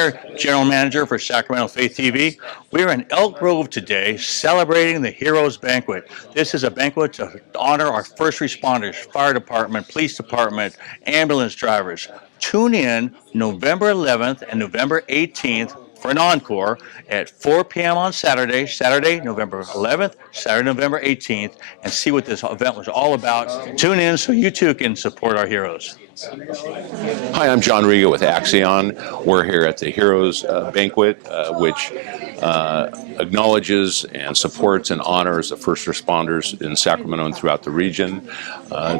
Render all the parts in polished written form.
here, General Manager for Sacramento Faith TV. We're in Elk Grove today celebrating the Heroes Banquet. This is a banquet to honor our first responders, fire department, police department, ambulance drivers. Tune in November 11th and November 18th for an encore at 4 p.m. on Saturday, November 11th, Saturday, November 18th, and see what this event was all about. Tune in so you too can support our heroes. Hi, I'm John Riga with Axion. We're here at the Heroes Banquet, which acknowledges and supports and honors the first responders in Sacramento and throughout the region.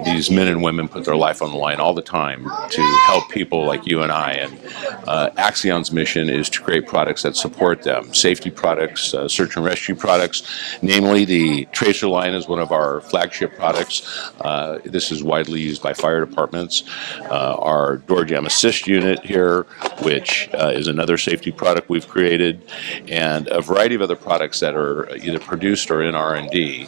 These men and women put their life on the line all the time to help people like you and I. And Axion's mission is to create products that support them. Safety products, search and rescue products, namely the Tracer line is one of our flagship products. This is widely used by fire departments. Our Door Jam Assist unit here, which is another safety product we've created, and a variety of other products that are either produced or in R&D.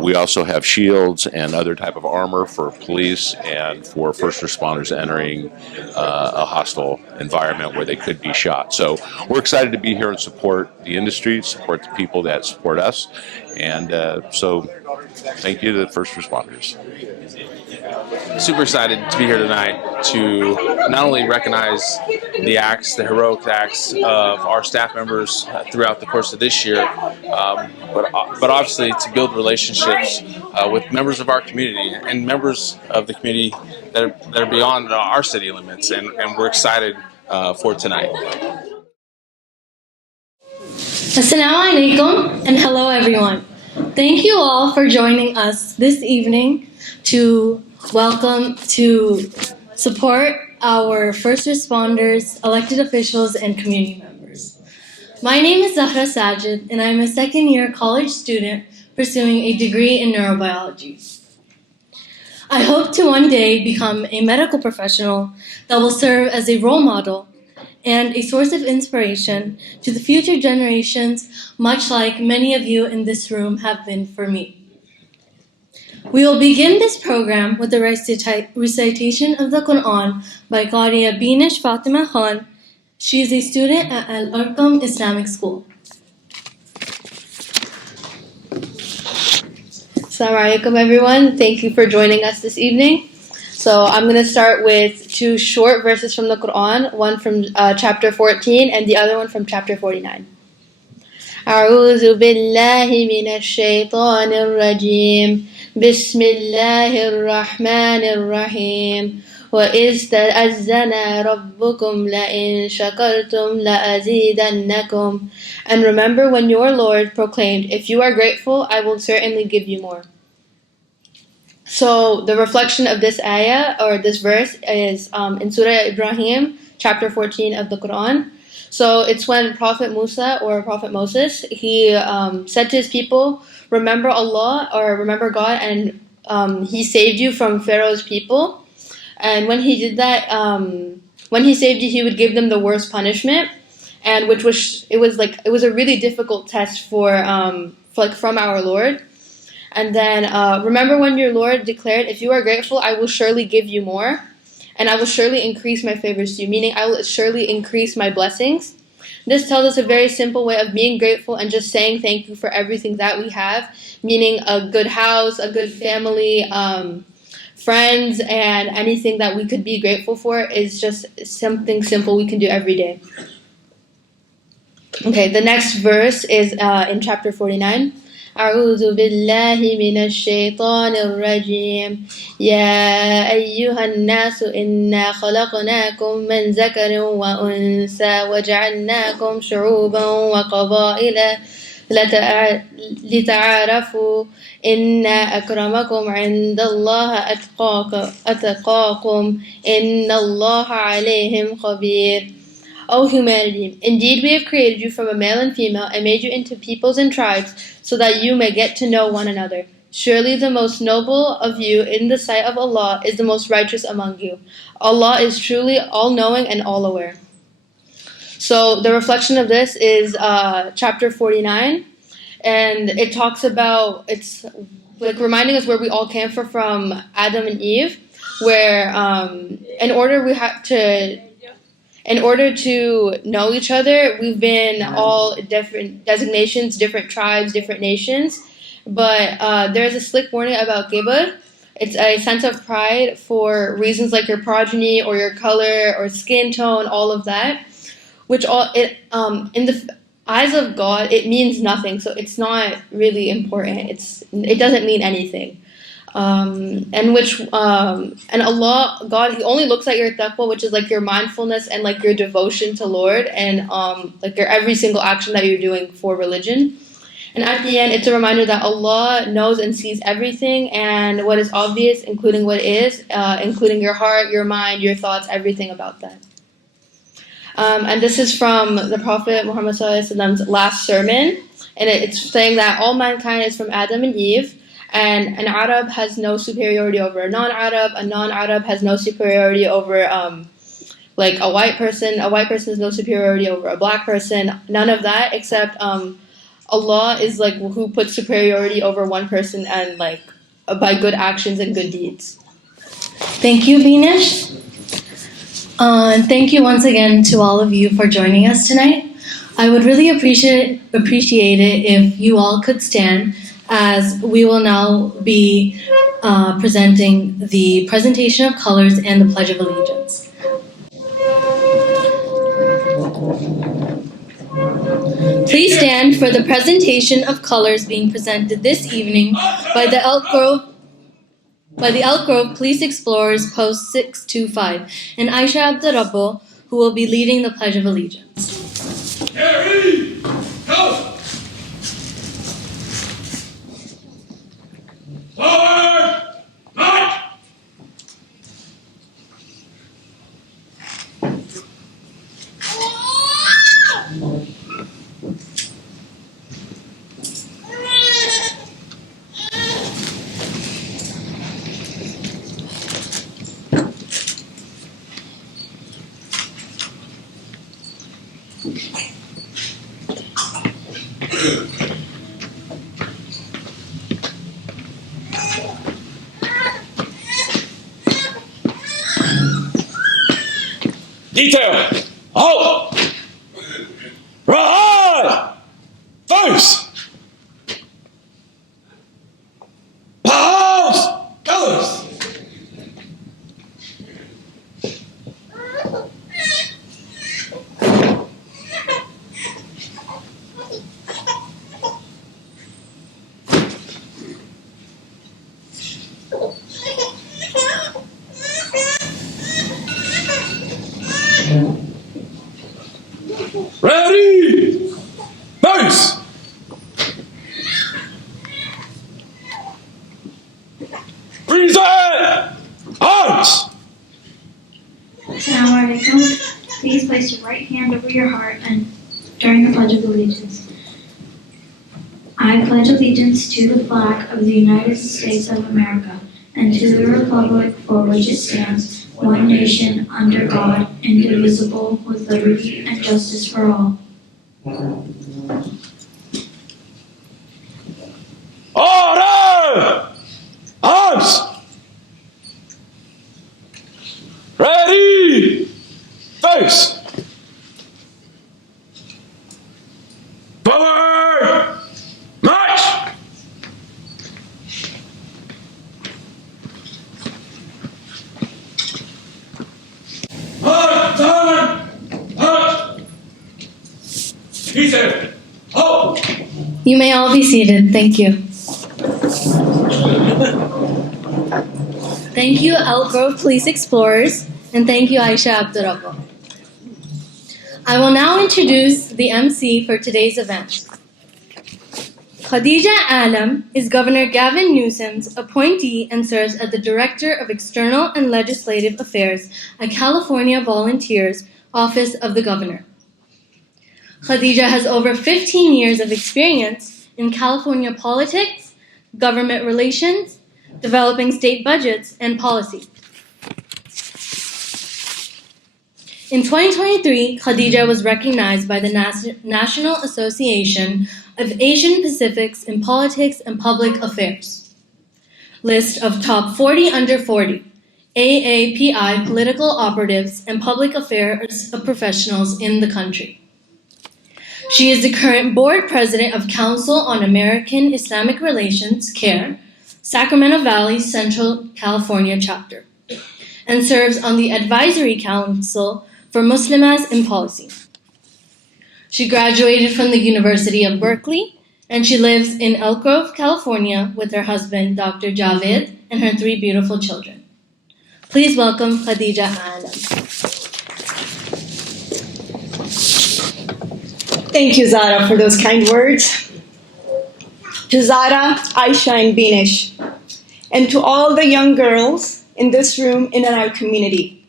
We also have shields and other type of armor for police and for first responders entering a hostile environment where they could be shot. So we're excited to be here and support the industry, support the people that support us, and so thank you to the first responders. Super excited to be here tonight to not only recognize the acts, the heroic acts of our staff members throughout the course of this year, but obviously to build relationships with members of our community and members of the community that are beyond our city limits, and we're excited for tonight. Assalamu alaikum and hello everyone. Thank you all for joining us this evening to support our first responders, elected officials, and community members. My name is Zahra Sajid, and I'm a second-year college student pursuing a degree in neurobiology. I hope to one day become a medical professional that will serve as a role model and a source of inspiration to the future generations, much like many of you in this room have been for me. We will begin this program with the recitation of the Quran by Qariya Binish Fatima Khan. She is a student at Al-Arqam Islamic School. Assalamu alaikum everyone. Thank you for joining us this evening. So I'm going to start with two short verses from the Quran, one from chapter 14 and the other one from chapter 49. أعوذ بالله من الشيطان الرجيم بسم الله الرحمن الرحيم وإذ تأذن ربكم لئن شكرتم لأزيدنكم. And remember when your Lord proclaimed, if you are grateful, I will certainly give you more. So the reflection of this ayah or this verse is in Surah Ibrahim, chapter 14 of the Quran. So it's when Prophet Musa or Prophet Moses, he said to his people, remember Allah or remember God, and he saved you from Pharaoh's people. And when he did that, when he saved you, he would give them the worst punishment, and it was a really difficult test from our Lord. And then remember when your Lord declared, if you are grateful, I will surely give you more, and I will surely increase my favors to you, meaning I will surely increase my blessings. This tells us a very simple way of being grateful and just saying thank you for everything that we have, meaning a good house, a good family, friends, and anything that we could be grateful for is just something simple we can do every day. Okay, the next verse is in chapter 49. أعوذ بالله من الشيطان الرجيم يا أيها الناس إنا خلقناكم من ذكر وأنثى وجعلناكم شعوبا وقبائل لتعارفوا إن أكرمكم عند الله أتقاكم إن الله عليهم خبير. O humanity, indeed we have created you from a male and female and made you into peoples and tribes so that you may get to know one another. Surely the most noble of you in the sight of Allah is the most righteous among you. Allah is truly all-knowing and all-aware. So the reflection of this is chapter 49, and it talks about, it's like reminding us where we all came from Adam and Eve, where in order in order to know each other, we've been all different designations, different tribes, different nations. But there's a slick warning about gibber. It's a sense of pride for reasons like your progeny or your color or skin tone, all of that, which all it in the eyes of God it means nothing. So it's not really important. It doesn't mean anything. And Allah, God, He only looks at your taqwa, which is like your mindfulness and like your devotion to Lord, and like your every single action that you're doing for religion. And at the end, it's a reminder that Allah knows and sees everything, and what is obvious, including what is, including your heart, your mind, your thoughts, everything about that. And this is from the Prophet Muhammad ﷺ's last sermon, and it's saying that all mankind is from Adam and Eve, and an Arab has no superiority over a non-Arab has no superiority over like a white person has no superiority over a black person, none of that, except Allah is like who puts superiority over one person, and like by good actions and good deeds. Thank you, Beenish. And thank you once again to all of you for joining us tonight. I would really appreciate it if you all could stand, as we will now be presenting the presentation of colors and the Pledge of Allegiance. Please stand for the presentation of colors being presented this evening by the Elk Grove Police Explorers Post 625 and Aisha Abdurrabbo, who will be leading the Pledge of Allegiance. Ready, go! Forward, march! Detail! Halt! Right! First! Pause! Colors! Ready! Base! Present! Arms! Assalamu alaikum. Please place your right hand over your heart and during the Pledge of Allegiance. I pledge allegiance to the flag of the United States of America and to the republic for which it stands, one nation, under God, indivisible, with liberty and justice for all. Order! Arms! Ready! Face! Forward! March! March! Time! March! He said, halt! You may all be seated. Thank you. Thank you, Elk Grove Police Explorers, and thank you, Aisha Abdurrabbo. I will now introduce the MC for today's event. Khadija Alam is Governor Gavin Newsom's appointee and serves as the Director of External and Legislative Affairs at California Volunteers Office of the Governor. Khadija has over 15 years of experience in California politics, government relations, developing state budgets, and policy. In 2023, Khadija was recognized by the National Association of Asian Pacifics in Politics and Public Affairs list of top 40 under 40 AAPI political operatives, and public affairs professionals in the country. She is the current board president of Council on American Islamic Relations, CARE, Sacramento Valley, Central California chapter, and serves on the Advisory Council for Muslimas in Policy. She graduated from the University of Berkeley, and she lives in Elk Grove, California, with her husband, Dr. Javed, and her 3 beautiful children. Please welcome Khadija Adam. Thank you, Zara, for those kind words. To Zara, Aisha, and Binish, and to all the young girls in this room and in our community.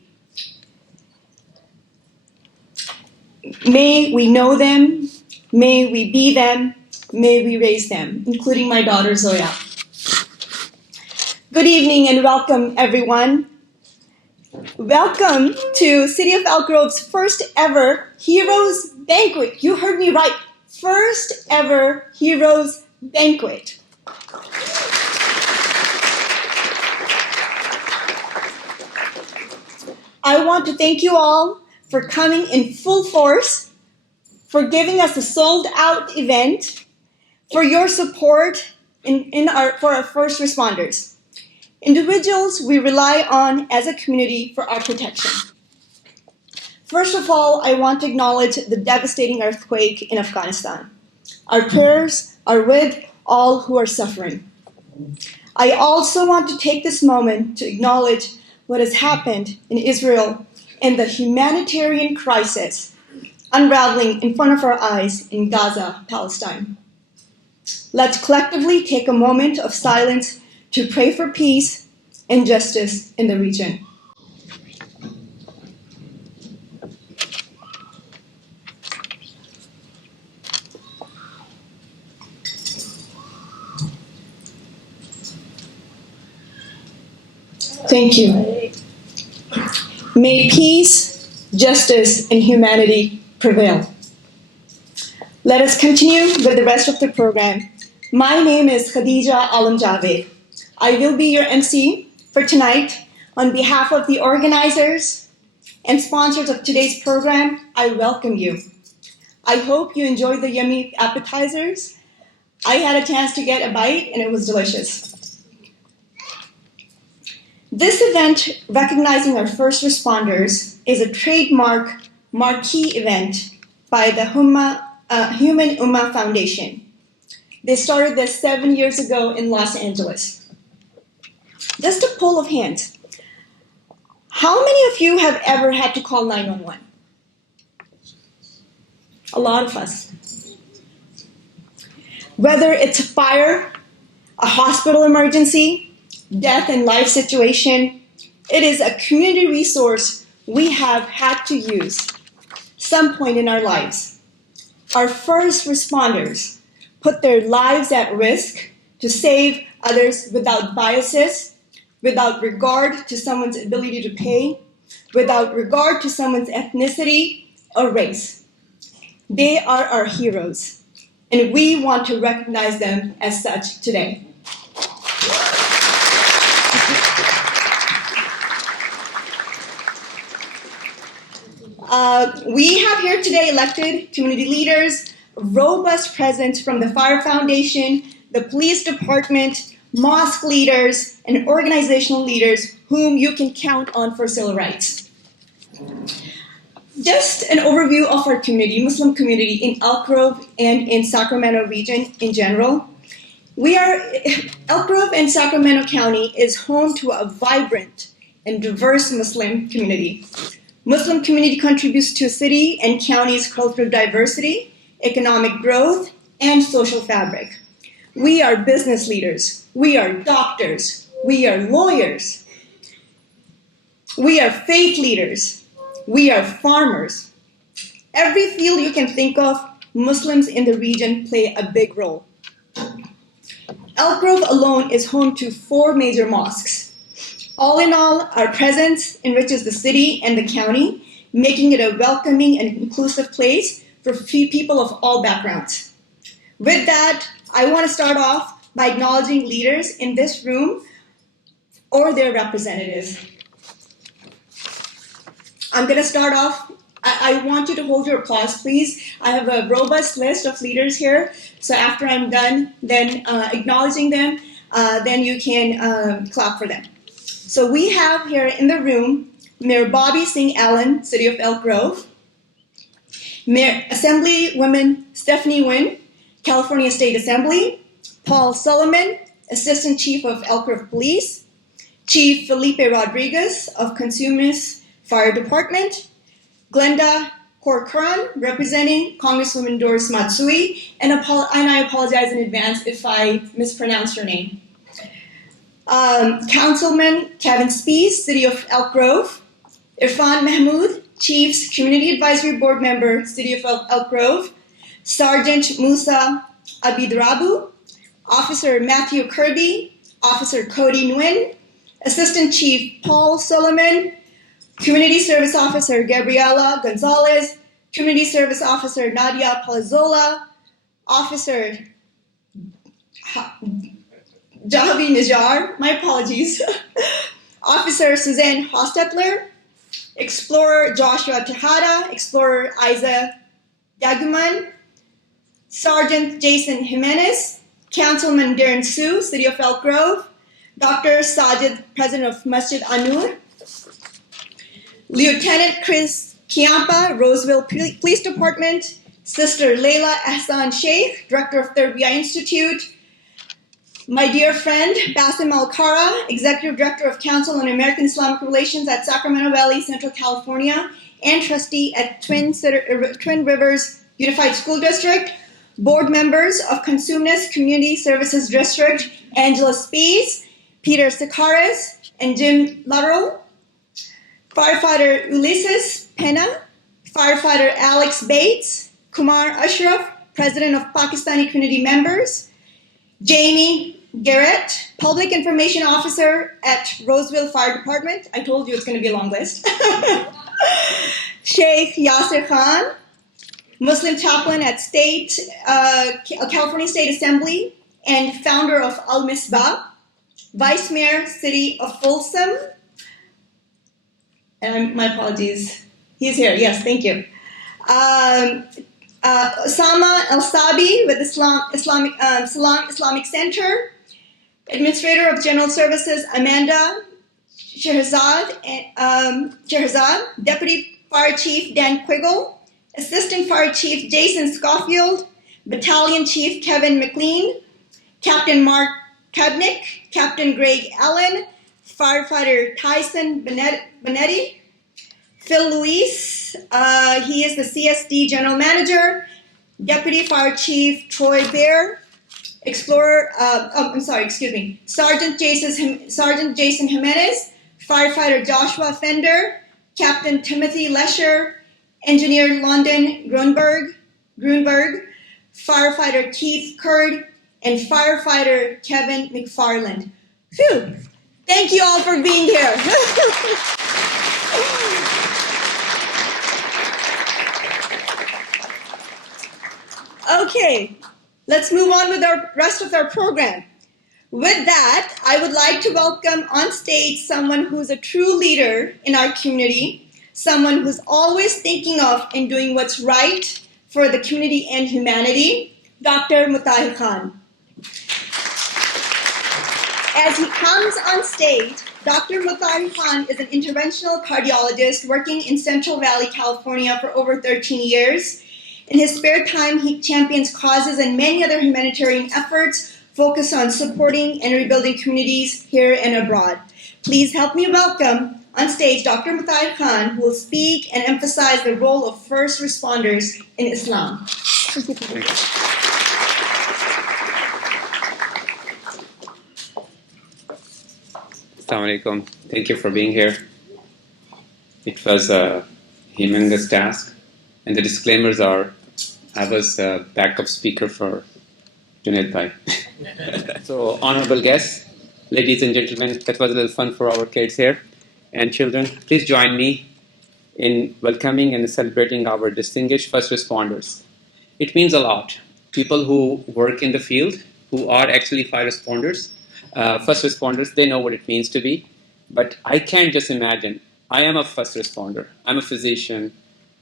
May we know them, may we be them, may we raise them, including my daughter Zoya. Good evening and welcome, everyone. Welcome to City of Elk Grove's first ever Heroes Banquet. You heard me right. First ever Heroes Banquet. I want to thank you all for coming in full force, for giving us a sold-out event, for your support for our first responders. Individuals we rely on as a community for our protection. First of all, I want to acknowledge the devastating earthquake in Afghanistan. Our prayers are with all who are suffering. I also want to take this moment to acknowledge what has happened in Israel and the humanitarian crisis unraveling in front of our eyes in Gaza, Palestine. Let's collectively take a moment of silence to pray for peace and justice in the region. Thank you. May peace, justice, and humanity prevail. Let us continue with the rest of the program. My name is Khadija Alam Javed. I will be your MC for tonight. On behalf of the organizers and sponsors of today's program, I welcome you. I hope you enjoyed the yummy appetizers. I had a chance to get a bite and it was delicious. This event, recognizing our first responders, is a trademark marquee event by the Human Ummah Foundation. They started this 7 years ago in Los Angeles. Just a poll of hands. How many of you have ever had to call 911? A lot of us. Whether it's a fire, a hospital emergency, death and life situation, it is a community resource we have had to use some point in our lives. Our first responders put their lives at risk to save others without biases, without regard to someone's ability to pay, without regard to someone's ethnicity or race. They are our heroes, and we want to recognize them as such today. We have here today elected community leaders, robust presence from the Fire Foundation, the police department, mosque leaders, and organizational leaders whom you can count on for civil rights. Just an overview of our community, Muslim community in Elk Grove and in Sacramento region in general. Elk Grove and Sacramento County is home to a vibrant and diverse Muslim community. Muslim community contributes to city and county's cultural diversity, economic growth, and social fabric. We are business leaders. We are doctors. We are lawyers. We are faith leaders. We are farmers. Every field you can think of, Muslims in the region play a big role. Elk Grove alone is home to 4 major mosques. All in all, our presence enriches the city and the county, making it a welcoming and inclusive place for people of all backgrounds. With that, I want to start off by acknowledging leaders in this room or their representatives. I'm going to start off. I want you to hold your applause, please. I have a robust list of leaders here. So after I'm done, then acknowledging them, then you can clap for them. So we have here in the room Mayor Bobby Singh Allen, City of Elk Grove, Mayor Assemblywoman Stephanie Nguyen, California State Assembly, Paul Solomon, Assistant Chief of Elk Grove Police, Chief Felipe Rodriguez of Consumers Fire Department, Glenda Corcoran, representing Congresswoman Doris Matsui, and I apologize in advance if I mispronounce your name. Councilman Kevin Spees, City of Elk Grove, Irfan Mahmood, Chiefs Community Advisory Board Member, City of Elk Grove, Sergeant Musa Abidrabu, Officer Matthew Kirby, Officer Cody Nguyen, Assistant Chief Paul Solomon, Community Service Officer Gabriela Gonzalez, Community Service Officer Nadia Palazzola, Officer Javi Nijar, my apologies, Officer Suzanne Hostetler, Explorer Joshua Tejada, Explorer Isa Daguman, Sergeant Jason Jimenez, Councilman Darren Su, City of Elk Grove, Dr. Sajid, President of Masjid Anur, Lieutenant Chris Kiampa, Roseville Police Department, Sister Leila Ahsan Sheikh, Director of Tarbiyah Institute, my dear friend Basim Alkara, Executive Director of Council on American Islamic Relations at Sacramento Valley, Central California, and Trustee at Twin Rivers Unified School District, Board Members of Consumnes Community Services District, Angela Spees, Peter Sakaris, and Jim Luttrell, Firefighter Ulysses Pena, Firefighter Alex Bates, Kumar Ashraf, President of Pakistani Community Members, Jamie Garrett, Public Information Officer at Roseville Fire Department. I told you it's going to be a long list. Sheikh Yasser Khan, Muslim chaplain at California State Assembly and founder of Al Misbah, Vice Mayor, City of Folsom. And my apologies. He's here. Yes, thank you. Osama El Sabi with Islamic Center, Administrator of General Services Amanda Scheherazade, Deputy Fire Chief Dan Quiggle, Assistant Fire Chief Jason Schofield, Battalion Chief Kevin McLean, Captain Mark Kabnick, Captain Greg Allen, Firefighter Tyson Benetti, Phil Luis, he is the CSD General Manager, Deputy Fire Chief Troy Bear, Sergeant Jason Jimenez, Firefighter Joshua Fender, Captain Timothy Lesher, Engineer London Grunberg, Firefighter Keith Curd, and Firefighter Kevin McFarland. Phew! Thank you all for being here. Okay, let's move on with the rest of our program. With that, I would like to welcome on stage someone who's a true leader in our community, someone who's always thinking of and doing what's right for the community and humanity, Dr. Mutahir Khan. As he comes on stage, Dr. Mutahir Khan is an interventional cardiologist working in Central Valley, California for over 13 years. In his spare time, he champions causes and many other humanitarian efforts focused on supporting and rebuilding communities here and abroad. Please help me welcome on stage Dr. Mutahir Khan, who will speak and emphasize the role of first responders in Islam. Assalamu alaikum. Thank you for being here. It was a humongous task. And the disclaimers are, I was a backup speaker for Junaid Bhai. So, honorable guests, ladies and gentlemen, that was a little fun for our kids here and children. Please join me in welcoming and celebrating our distinguished first responders. It means a lot. People who work in the field, who are actually fire responders, first responders, they know what it means to be. But I can't just imagine I am a first responder. I'm a physician.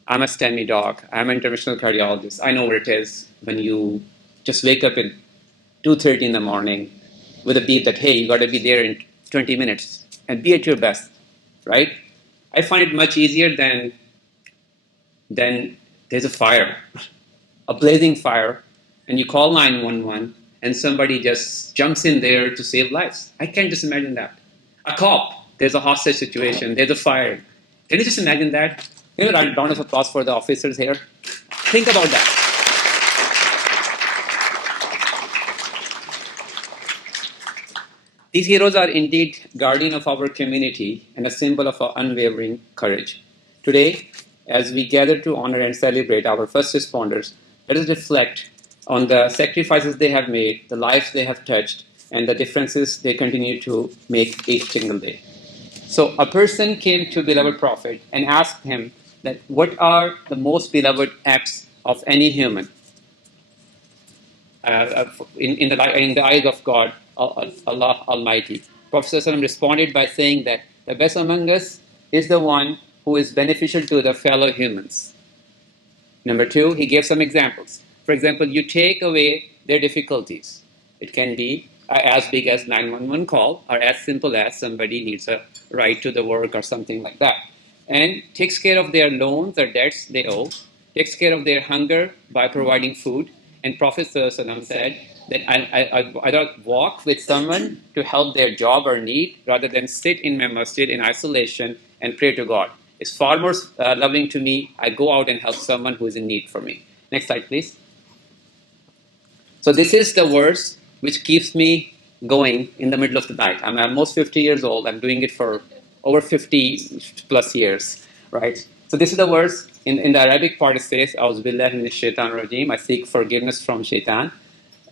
I'm a STEMI doc. I'm an interventional cardiologist. I know what it is when you just wake up at 2:30 in the morning with a beep that, hey, you got to be there in 20 minutes and be at your best, right? I find it much easier than there's a fire, a blazing fire, and you call 911 and somebody just jumps in there to save lives. I can't just imagine that. A cop, there's a hostage situation, there's a fire. Can you just imagine that? Give a round of applause for the officers here. Think about that. These heroes are indeed guardian of our community and a symbol of our unwavering courage. Today, as we gather to honor and celebrate our first responders, let us reflect on the sacrifices they have made, the lives they have touched, and the differences they continue to make each single day. So a person came to beloved prophet and asked him that what are the most beloved acts of any human in the eyes of God, Allah Almighty. Prophet ﷺ responded by saying that the best among us is the one who is beneficial to the fellow humans. Number two, he gave some examples. For example, you take away their difficulties. It can be as big as 911 call or as simple as somebody needs a ride to the work or something like that. And takes care of their loans or debts they owe, takes care of their hunger by providing food. And Prophet ﷺ said that I'd rather walk with someone to help their job or need rather than sit in my masjid in isolation and pray to God. It's far more loving to me. I go out and help someone who is in need for me. Next slide, please. So this is the verse which keeps me going in the middle of the night. I'm almost 50 years old. I'm doing it for over 50 plus years, right? So this is the verse. In the Arabic part it says, A'udhu billahi minash shaitanir rajim. I seek forgiveness from shaitan.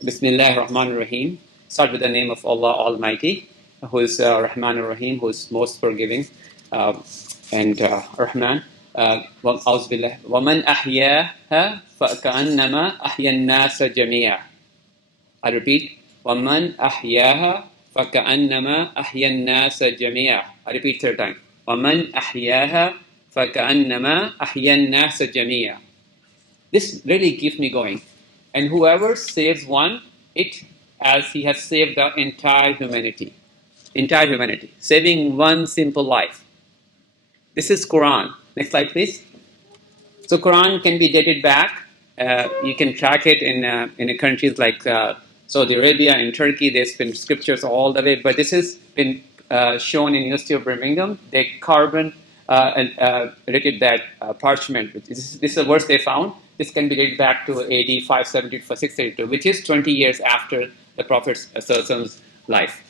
Bismillahir Rahmanir Rahim. Start with the name of Allah Almighty, who is Rahmanir Rahim, who is most forgiving. And Rahman. أعوذ بالله ومن أحياها فكأنما أحيا الناس جميعا. I repeat, ومن أحياها فكأنما أحيا الناس جميعا. I repeat third time. ومن أحياها فكأنما أحيا الناس جميعا. This really keeps me going. And whoever saves one, it as he has saved the entire humanity. Entire humanity. Saving one simple life. This is Quran. Next slide, please. So Quran can be dated back. You can track it in countries like Saudi Arabia and Turkey. There's been scriptures all the way, but this has been shown in University of Birmingham. They carbon dated that parchment. This is a verse they found. This can be dated back to AD 570 to 632, which is 20 years after the Prophet's life.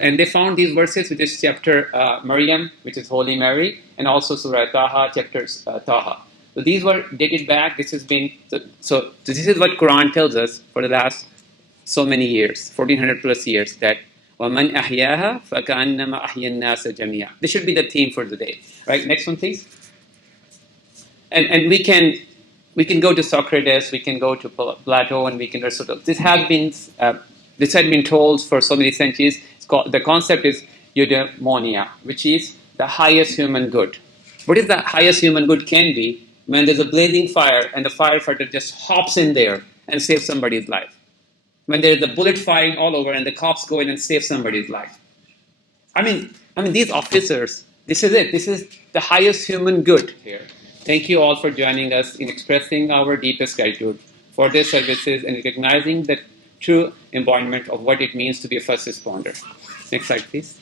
And they found these verses, which is chapter Maryam, which is Holy Mary, and also Surah Taha, chapter Taha. So these were dated back. This has been so. This is what Quran tells us for the last so many years, 1400 plus years. That وَمَنْ أَحْيَاهَا فَكَأَنَّمَا أَحْيَا النَّاسَ جَمِيعًا. This should be the theme for the day, right? Next one, please. And we can go to Socrates, we can go to Plato, and we can Aristotle. This had been told for so many centuries. The concept is eudaimonia, which is the highest human good. What is the highest human good can be when there's a blazing fire and the firefighter just hops in there and saves somebody's life? When there's a bullet firing all over and the cops go in and save somebody's life. I mean, these officers, this is it. This is the highest human good here. Thank you all for joining us in expressing our deepest gratitude for their services and recognizing the true embodiment of what it means to be a first responder. Next slide, please.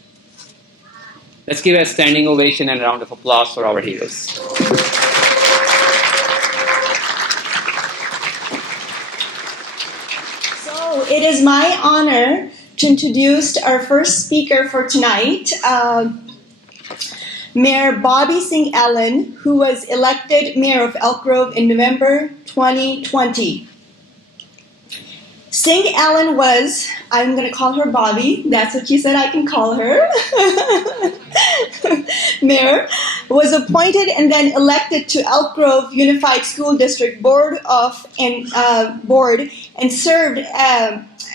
Let's give a standing ovation and a round of applause for our heroes. So it is my honor to introduce our first speaker for tonight, Mayor Bobby Singh Allen, who was elected Mayor of Elk Grove in November 2020. Singh Allen was, I'm going to call her Bobby, that's what she said I can call her, Mayor, was appointed and then elected to Elk Grove Unified School District Board and served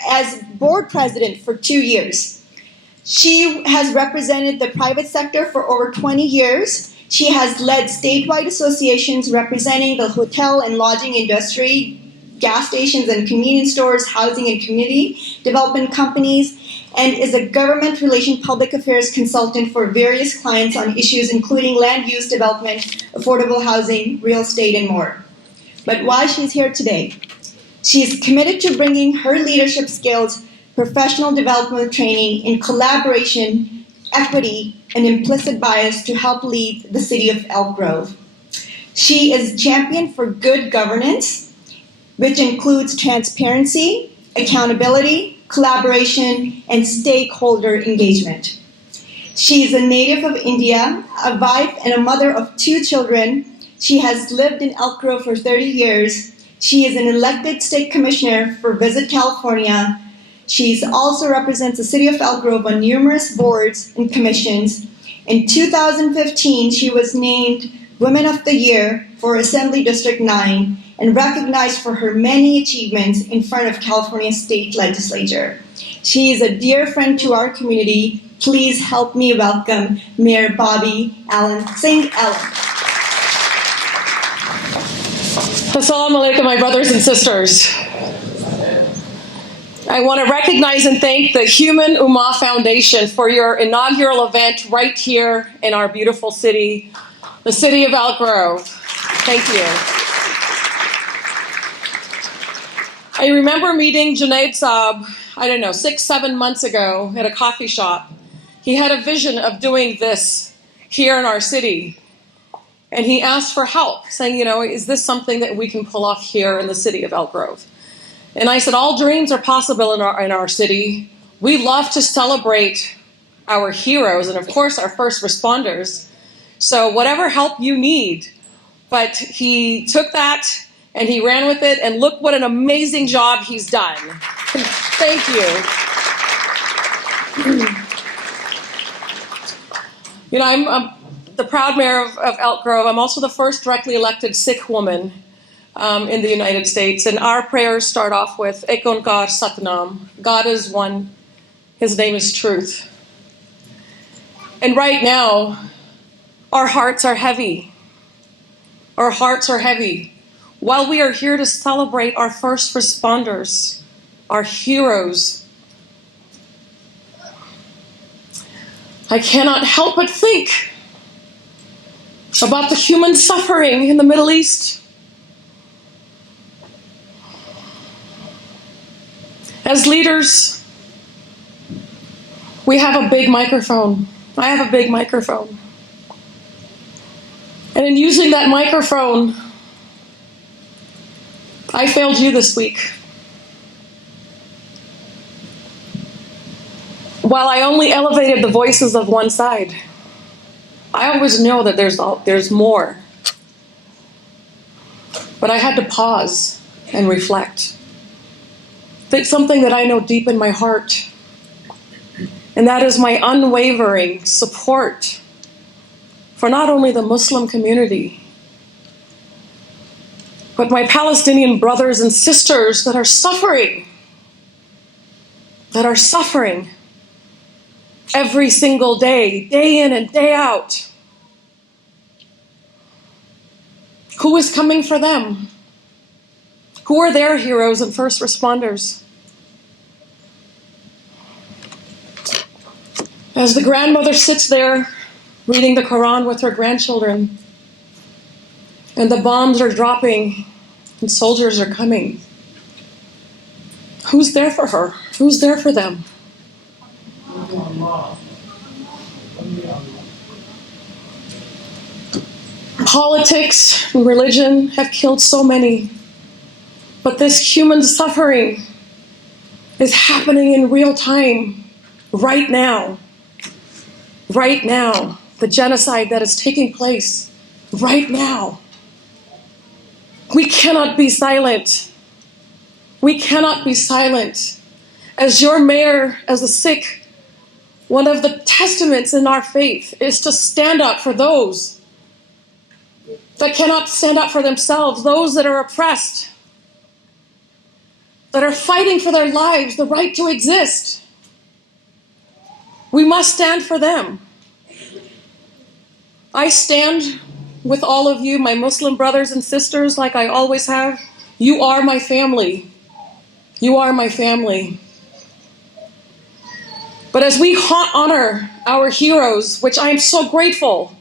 as board president for 2 years. She has represented the private sector for over 20 years. She has led statewide associations representing the hotel and lodging industry, gas stations and convenience stores, housing and community development companies, and is a government relation public affairs consultant for various clients on issues including land use development, affordable housing, real estate, and more. But why she's here today? She is committed to bringing her leadership skills, professional development training in collaboration, equity, and implicit bias to help lead the city of Elk Grove. She is champion for good governance, which includes transparency, accountability, collaboration, and stakeholder engagement. She is a native of India, a wife and a mother of 2 children. She has lived in Elk Grove for 30 years. She is an elected state commissioner for Visit California. She also represents the city of Elk Grove on numerous boards and commissions. In 2015, she was named Women of the Year for Assembly District 9 and recognized for her many achievements in front of California State Legislature. She is a dear friend to our community. Please help me welcome Mayor Bobby Allen Singh Allen. Assalamu alaikum, my brothers and sisters. I want to recognize and thank the Human Ummah Foundation for your inaugural event right here in our beautiful city, the city of Elk Grove. Thank you. I remember meeting Junaid Saab, 6-7 months ago at a coffee shop. He had a vision of doing this here in our city. And he asked for help, saying, is this something that we can pull off here in the city of Elk Grove? And I said, all dreams are possible in our city. We love to celebrate our heroes and, of course, our first responders. So whatever help you need. But he took that and he ran with it, and look what an amazing job he's done. Thank you. I'm the proud mayor of Elk Grove. I'm also the first directly elected Sikh woman in the United States. And our prayers start off with Ek Onkar Satnam. God is one. His name is truth. And right now, our hearts are heavy. Our hearts are heavy. While we are here to celebrate our first responders, our heroes, I cannot help but think about the human suffering in the Middle East. As leaders, we have a big microphone. I have a big microphone. And in using that microphone, I failed you this week. While I only elevated the voices of one side, I always know that there's more. But I had to pause and reflect. It's something that I know deep in my heart, and that is my unwavering support for not only the Muslim community, but my Palestinian brothers and sisters that are suffering every single day, day in and day out. Who is coming for them? Who are their heroes and first responders? As the grandmother sits there reading the Quran with her grandchildren, and the bombs are dropping and soldiers are coming, who's there for her? Who's there for them? Politics and religion have killed so many, but this human suffering is happening in real time, right now. Right now, the genocide that is taking place right now. We cannot be silent. We cannot be silent. As your mayor, as a Sikh, one of the testaments in our faith is to stand up for those that cannot stand up for themselves, those that are oppressed, that are fighting for their lives, the right to exist. We must stand for them. I stand with all of you, my Muslim brothers and sisters, like I always have. You are my family. You are my family. But as we honor our heroes, which I am so grateful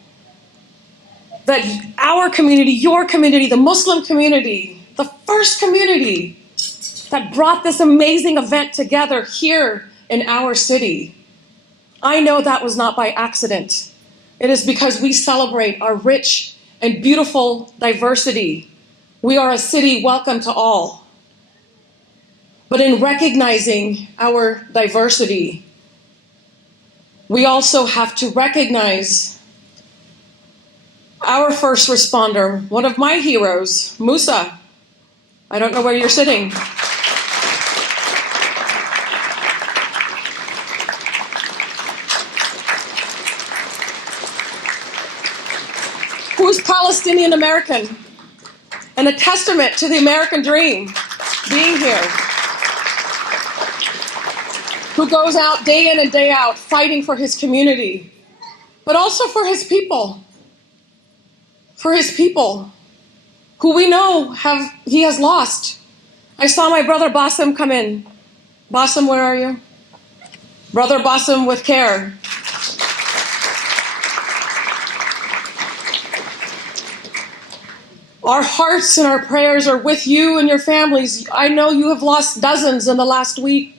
that our community, your community, the Muslim community, the first community that brought this amazing event together here in our city, I know that was not by accident. It is because we celebrate our rich and beautiful diversity. We are a city welcome to all. But in recognizing our diversity, we also have to recognize our first responder, one of my heroes, Musa. I don't know where you're sitting. Who's Palestinian American and a testament to the American dream being here. Who goes out day in and day out fighting for his community, but also for his people. For his people, who we know he has lost. I saw my brother Bassem come in. Bassem, where are you? Brother Bassem with care. Our hearts and our prayers are with you and your families. I know you have lost dozens in the last week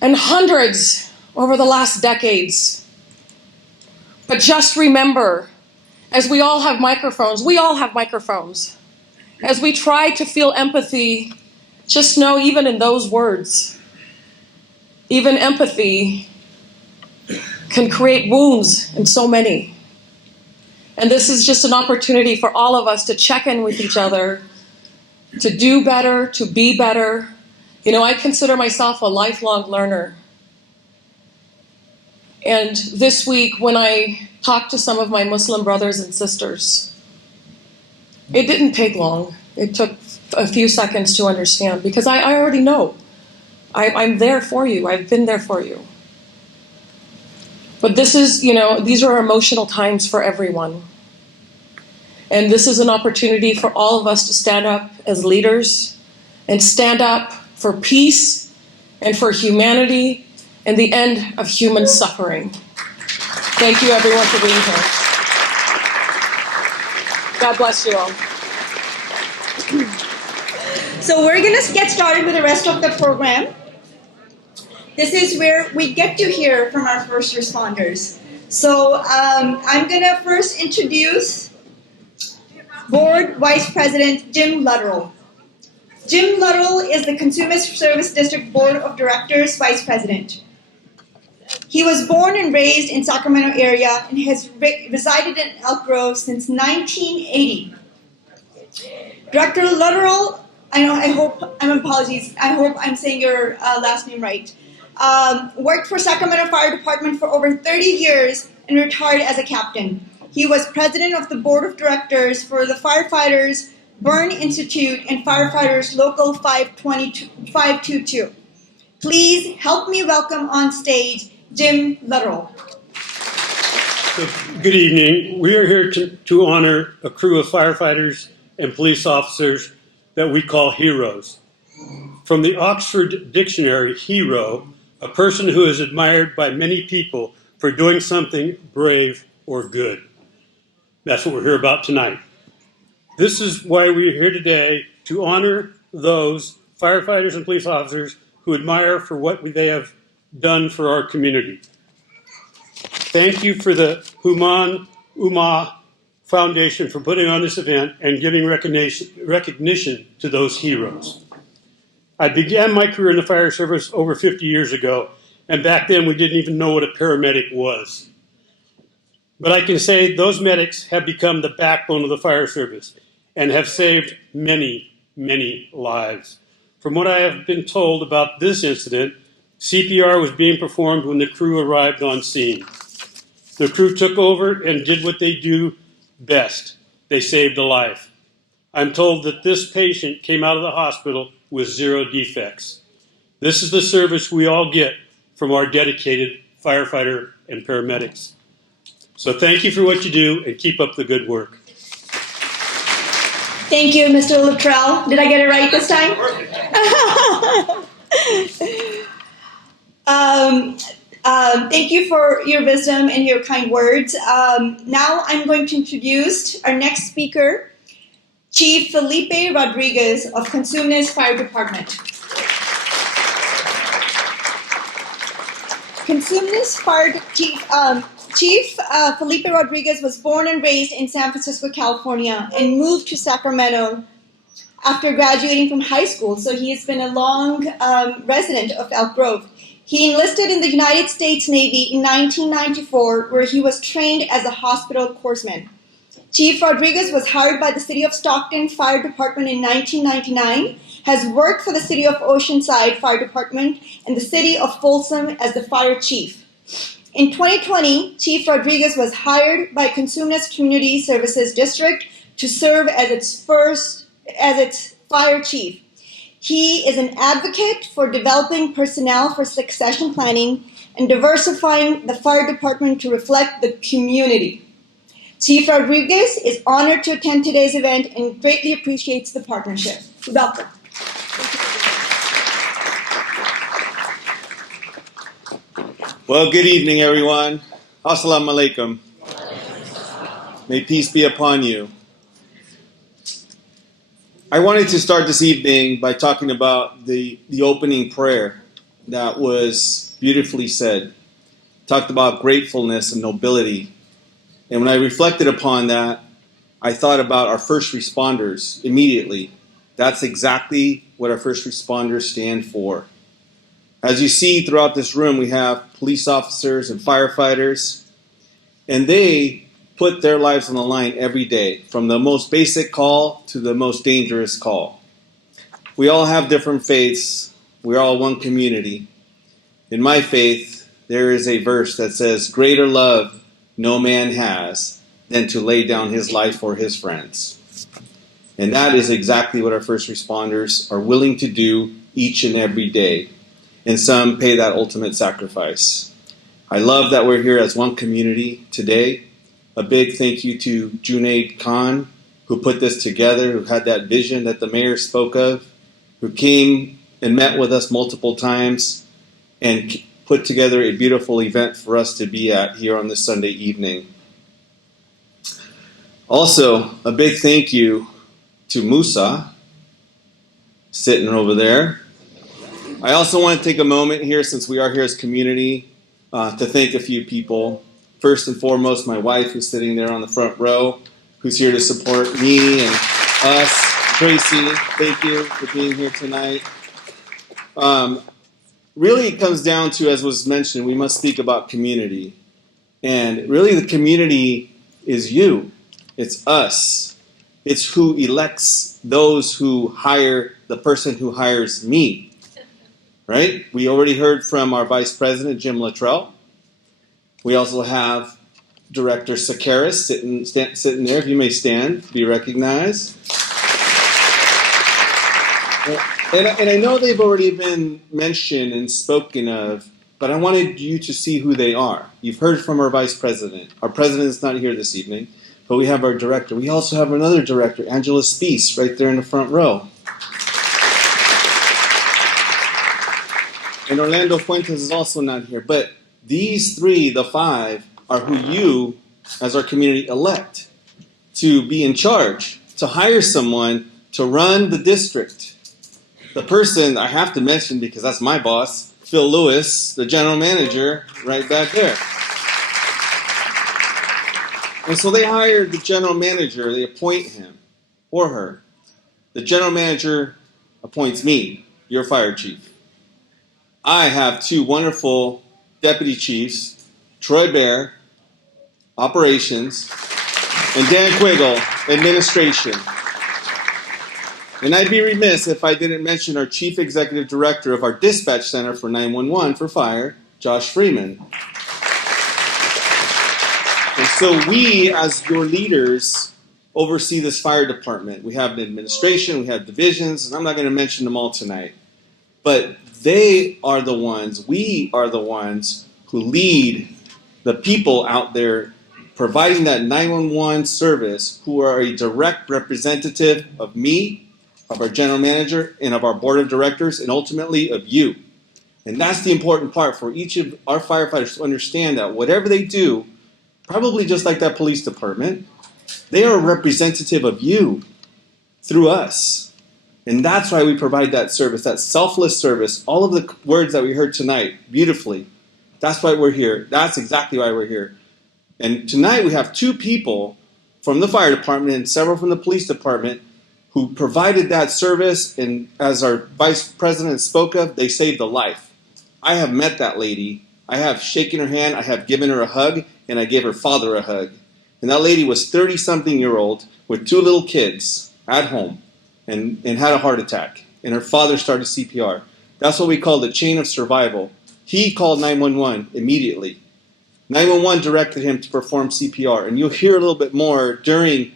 and hundreds over the last decades. But just remember, as we all have microphones, as we try to feel empathy, just know even in those words, even empathy can create wounds in so many. And this is just an opportunity for all of us to check in with each other, to do better, to be better. You know, I consider myself a lifelong learner. And this week, when I talked to some of my Muslim brothers and sisters, it didn't take long. It took a few seconds to understand, because I already know. I'm there for you. I've been there for you. But this is, these are emotional times for everyone. And this is an opportunity for all of us to stand up as leaders and stand up for peace and for humanity and the end of human suffering. Thank you, everyone, for being here. God bless you all. So we're going to get started with the rest of the program. This is where we get to hear from our first responders. So I'm going to first introduce Board Vice President Jim Luttrell. Jim Luttrell is the Consumer Service District Board of Directors Vice President. He was born and raised in Sacramento area and has resided in Elk Grove since 1980. Director Luttrell, I hope I'm saying your last name right, worked for Sacramento Fire Department for over 30 years and retired as a captain. He was president of the board of directors for the Firefighters Burn Institute and Firefighters Local 522. Please help me welcome on stage Jim Luttrell. Good evening. We are here to honor a crew of firefighters and police officers that we call heroes. From the Oxford Dictionary, hero, a person who is admired by many people for doing something brave or good. That's what we're here about tonight. This is why we're here today, to honor those firefighters and police officers who admire for what they have done for our community. Thank you for the Human Ummah Foundation for putting on this event and giving recognition to those heroes. I began my career in the fire service over 50 years ago, and back then we didn't even know what a paramedic was. But I can say those medics have become the backbone of the fire service and have saved many, many lives. From what I have been told about this incident, CPR was being performed when the crew arrived on scene. The crew took over and did what they do best. They saved a life. I'm told that this patient came out of the hospital with 0 defects. This is the service we all get from our dedicated firefighter, and paramedics. So thank you for what you do and keep up the good work. Thank you, Mr. Luttrell. Did I get it right this time? Thank you for your wisdom and your kind words. Now I'm going to introduce our next speaker, Chief Felipe Rodriguez of Consumnes Fire Department. Consumnes Fire Chief Felipe Rodriguez was born and raised in San Francisco, California, and moved to Sacramento after graduating from high school. So he has been a long resident of Elk Grove. He enlisted in the United States Navy in 1994, where he was trained as a hospital corpsman. Chief Rodriguez was hired by the City of Stockton Fire Department in 1999, has worked for the City of Oceanside Fire Department and the City of Folsom as the fire chief. In 2020, Chief Rodriguez was hired by Consumnes Community Services District to serve as its fire chief. He is an advocate for developing personnel for succession planning and diversifying the fire department to reflect the community. Chief Rodriguez is honored to attend today's event and greatly appreciates the partnership. Welcome. Well, good evening, everyone. Assalamu alaikum. May peace be upon you. I wanted to start this evening by talking about the opening prayer that was beautifully said. Talked about gratefulness and nobility. And when I reflected upon that, I thought about our first responders immediately. That's exactly what our first responders stand for. As you see throughout this room, we have police officers and firefighters, and they put their lives on the line every day, from the most basic call to the most dangerous call. We all have different faiths. We're all one community. In my faith, there is a verse that says, "Greater love no man has than to lay down his life for his friends." And that is exactly what our first responders are willing to do each and every day. And some pay that ultimate sacrifice. I love that we're here as one community today. A big thank you to Junaid Khan, who put this together, who had that vision that the mayor spoke of, who came and met with us multiple times and put together a beautiful event for us to be at here on this Sunday evening. Also, a big thank you to Musa, sitting over there. I also want to take a moment here, since we are here as community, to thank a few people. First and foremost, my wife, who's sitting there on the front row, who's here to support me and us. Tracy, thank you for being here tonight. Really, it comes down to, as was mentioned, we must speak about community. And really, the community is you. It's us. It's who elects those who hire the person who hires me. Right? We already heard from our Vice President, Jim Luttrell. We also have Director Sakaris sitting there. If you may stand, be recognized. And I know they've already been mentioned and spoken of, but I wanted you to see who they are. You've heard from our Vice President. Our President is not here this evening, but we have our Director. We also have another Director, Angela Spees, right there in the front row. And Orlando Fuentes is also not here. But these three, the five, are who you, as our community, elect to be in charge, to hire someone to run the district. The person I have to mention, because that's my boss, Phil Lewis, the general manager, right back there. And so they hired the general manager. They appoint him or her. The general manager appoints me, your fire chief. I have two wonderful deputy chiefs, Troy Bear, operations, and Dan Quiggle, administration. And I'd be remiss if I didn't mention our chief executive director of our dispatch center for 911 for fire, Josh Freeman. And so we, as your leaders, oversee this fire department. We have an administration, we have divisions, and I'm not going to mention them all tonight. But they are the ones, we are the ones who lead the people out there providing that 911 service, who are a direct representative of me, of our general manager, and of our board of directors, and ultimately of you. And that's the important part for each of our firefighters to understand that whatever they do, probably just like that police department, they are a representative of you through us. And that's why we provide that service, that selfless service. All of the words that we heard tonight, beautifully. That's why we're here. That's exactly why we're here. And tonight we have 2 people from the fire department and several from the police department who provided that service. And as our vice president spoke of, they saved a life. I have met that lady. I have shaken her hand. I have given her a hug. And I gave her father a hug. And that lady was 30-something-year-old with 2 little kids at home and had a heart attack. And her father started CPR. That's what we call the chain of survival. He called 911 immediately. 911 directed him to perform CPR. And you'll hear a little bit more during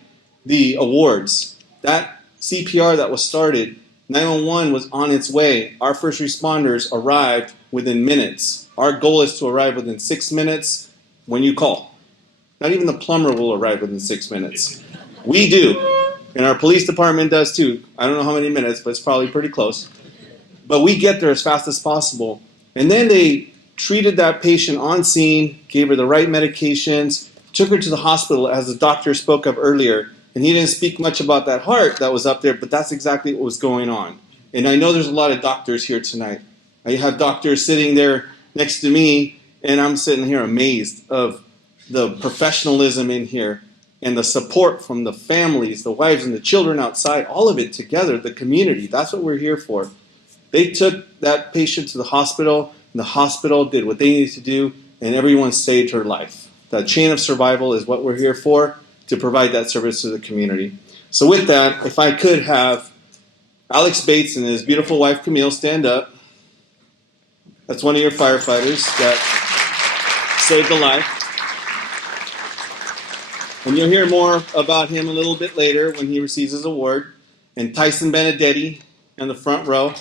the awards. That CPR that was started, 911 was on its way. Our first responders arrived within minutes. Our goal is to arrive within 6 minutes when you call. Not even the plumber will arrive within 6 minutes. We do. And our police department does too. I don't know how many minutes, but it's probably pretty close. But we get there as fast as possible. And then they treated that patient on scene, gave her the right medications, took her to the hospital as the doctor spoke of earlier. And he didn't speak much about that heart that was up there, but that's exactly what was going on. And I know there's a lot of doctors here tonight. I have doctors sitting there next to me, and I'm sitting here amazed of the professionalism in here and the support from the families, the wives and the children outside, all of it together, the community. That's what we're here for. They took that patient to the hospital, and the hospital did what they needed to do, and everyone saved her life. That chain of survival is what we're here for, to provide that service to the community. So with that, if I could have Alex Bates and his beautiful wife Camille stand up. That's one of your firefighters that saved a life. And you'll hear more about him a little bit later when he receives his award. And Tyson Benedetti in the front row.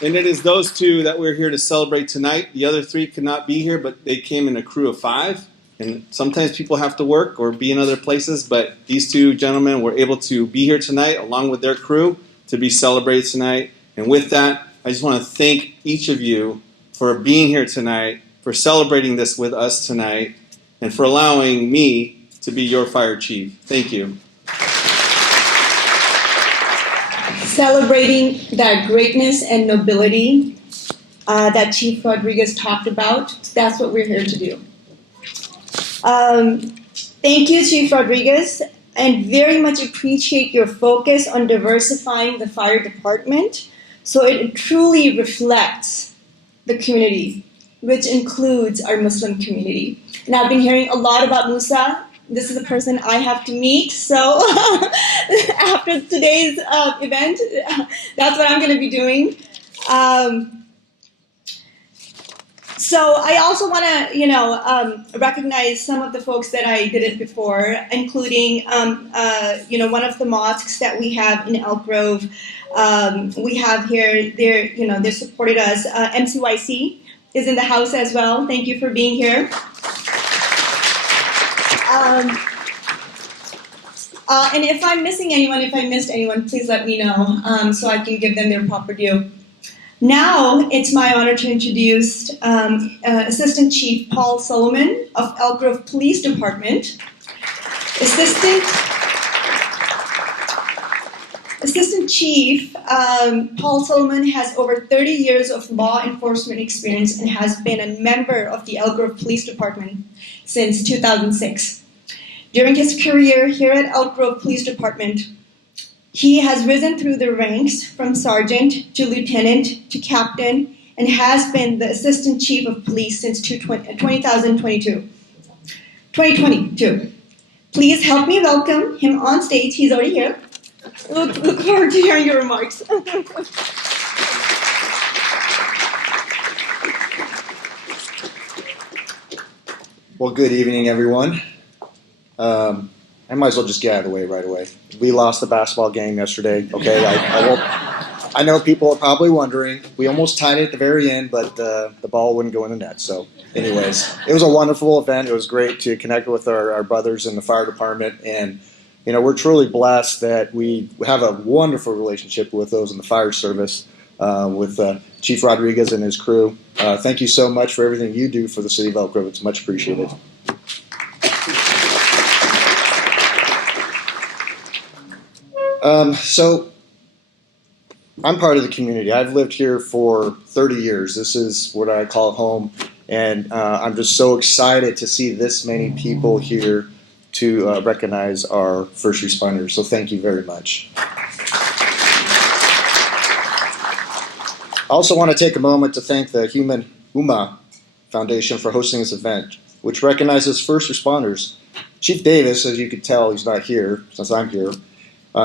And it is those 2 that we're here to celebrate tonight. The other 3 could not be here, but they came in a crew of 5. And sometimes people have to work or be in other places, but these 2 gentlemen were able to be here tonight along with their crew to be celebrated tonight. And with that, I just want to thank each of you for being here tonight, for celebrating this with us tonight, and for allowing me to be your fire chief. Thank you. Celebrating that greatness and nobility that Chief Rodriguez talked about, that's what we're here to do. Thank you, Chief Rodriguez, and very much appreciate your focus on diversifying the fire department so it truly reflects the community, which includes our Muslim community. And I've been hearing a lot about Musa. This is a person I have to meet, so after today's event, that's what I'm going to be doing. So I also want to, recognize some of the folks that I did it before, including, one of the mosques that we have in Elk Grove. We have here, they supported us. MCYC is in the house as well. Thank you for being here. And if I'm missing anyone, if I missed anyone, please let me know so I can give them their proper due. Now, it's my honor to introduce Assistant Chief Paul Solomon of Elk Grove Police Department. Assistant Chief Paul Solomon has over 30 years of law enforcement experience and has been a member of the Elk Grove Police Department since 2006. During his career here at Elk Grove Police Department, he has risen through the ranks from sergeant to lieutenant to captain and has been the assistant chief of police since 2022. Please help me welcome him on stage. He's already here. Look forward to hearing your remarks. Well, good evening, everyone. I might as well just get out of the way right away. We lost the basketball game yesterday. Okay, I know people are probably wondering. We almost tied it at the very end, but the ball wouldn't go in the net. So, anyways, it was a wonderful event. It was great to connect with our brothers in the fire department, and we're truly blessed that we have a wonderful relationship with those in the fire service, with Chief Rodriguez and his crew. Thank you so much for everything you do for the city of Elk Grove. It's much appreciated. So I'm part of the community. I've lived here for 30 years. This is what I call home, and I'm just so excited to see this many people here to recognize our first responders. So thank you very much. I also want to take a moment to thank the Human UMA Foundation for hosting this event, which recognizes first responders. Chief Davis, as you can tell, he's not here since I'm here,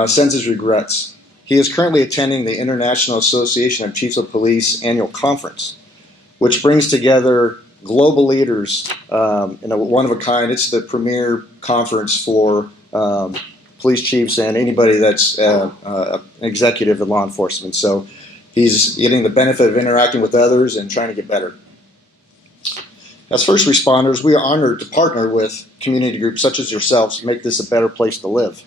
sends his regrets. He is currently attending the International Association of Chiefs of Police annual conference, which brings together global leaders in a one-of-a-kind. It's the premier conference for police chiefs and anybody that's an executive in law enforcement. So he's getting the benefit of interacting with others and trying to get better. As first responders, we are honored to partner with community groups such as yourselves to make this a better place to live.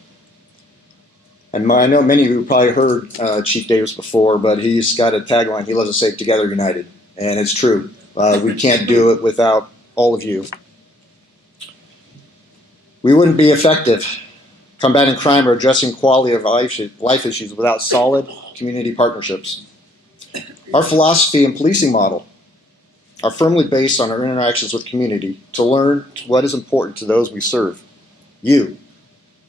And I know many of you probably heard Chief Davis before, but he's got a tagline. He loves to say, "Together United." And it's true. We can't do it without all of you. We wouldn't be effective combating crime or addressing quality of life issues without solid community partnerships. Our philosophy and policing model are firmly based on our interactions with community to learn what is important to those we serve. You.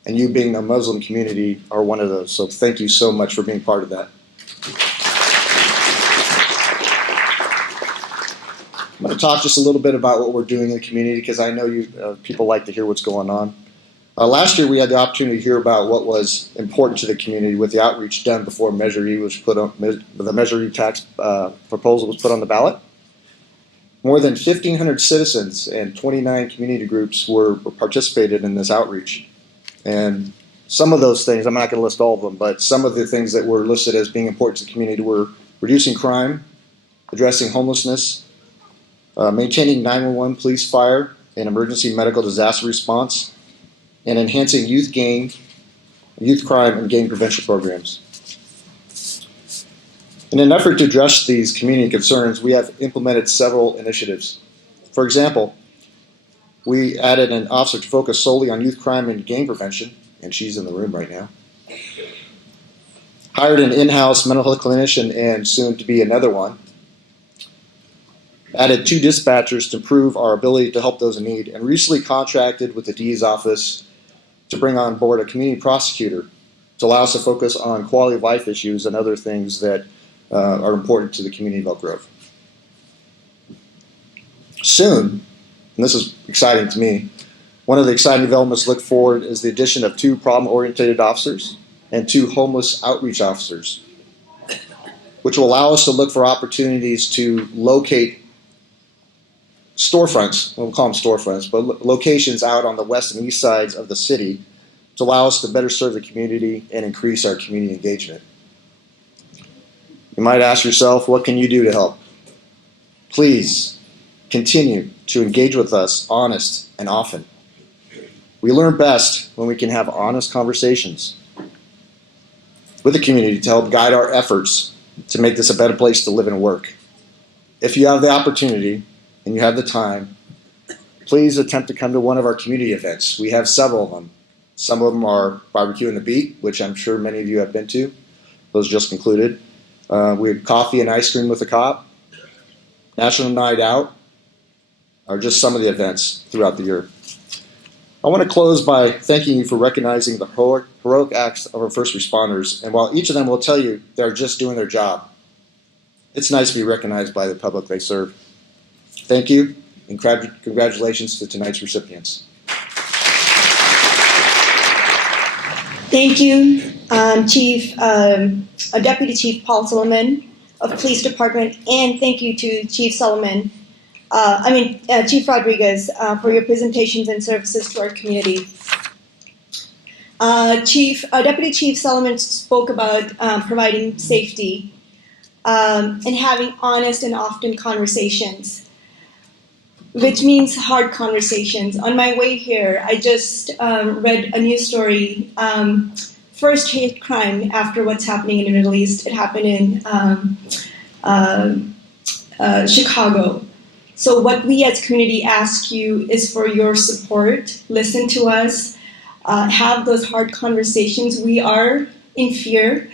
And you being the Muslim community are one of those. So thank you so much for being part of that. I'm going to talk just a little bit about what we're doing in the community because I know you people like to hear what's going on. Last year we had the opportunity to hear about what was important to the community with the outreach done before Measure E was put on, the Measure E tax proposal was put on the ballot. More than 1,500 citizens and 29 community groups were participated in this outreach. And some of those things, I'm not going to list all of them, but some of the things that were listed as being important to the community were reducing crime, addressing homelessness, maintaining 911 police, fire, and emergency medical disaster response, and enhancing youth crime, and gang prevention programs. In an effort to address these community concerns, we have implemented several initiatives. For example, we added an officer to focus solely on youth crime and gang prevention, and she's in the room right now. Hired an in-house mental health clinician and soon to be another one. Added 2 dispatchers to improve our ability to help those in need, and recently contracted with the DA's office to bring on board a community prosecutor to allow us to focus on quality of life issues and other things that are important to the community of Elk Grove. Soon, and this is exciting to me, one of the exciting developments to look forward is the addition of 2 problem-oriented officers and 2 homeless outreach officers, which will allow us to look for opportunities to locate storefronts, we'll call them storefronts, but locations out on the west and east sides of the city to allow us to better serve the community and increase our community engagement. You might ask yourself, what can you do to help? Please continue to engage with us honest and often. We learn best when we can have honest conversations with the community to help guide our efforts to make this a better place to live and work. If you have the opportunity and you have the time, please attempt to come to one of our community events. We have several of them. Some of them are Barbecue and the Beat, which I'm sure many of you have been to. Those just concluded. We have Coffee and Ice Cream with a Cop, National Night Out, are just some of the events throughout the year. I want to close by thanking you for recognizing the heroic acts of our first responders. And while each of them will tell you they're just doing their job, it's nice to be recognized by the public they serve. Thank you, and congratulations to tonight's recipients. Thank you, Deputy Chief Paul Solomon of Police Department, and thank you to Chief Chief Rodriguez for your presentations and services to our community. Deputy Chief Solomon spoke about providing safety and having honest and often conversations, which means hard conversations. On my way here, I just read a news story, first hate crime after what's happening in the Middle East. It happened in Chicago. So what we as community ask you is for your support. Listen to us. Have those hard conversations. We are in fear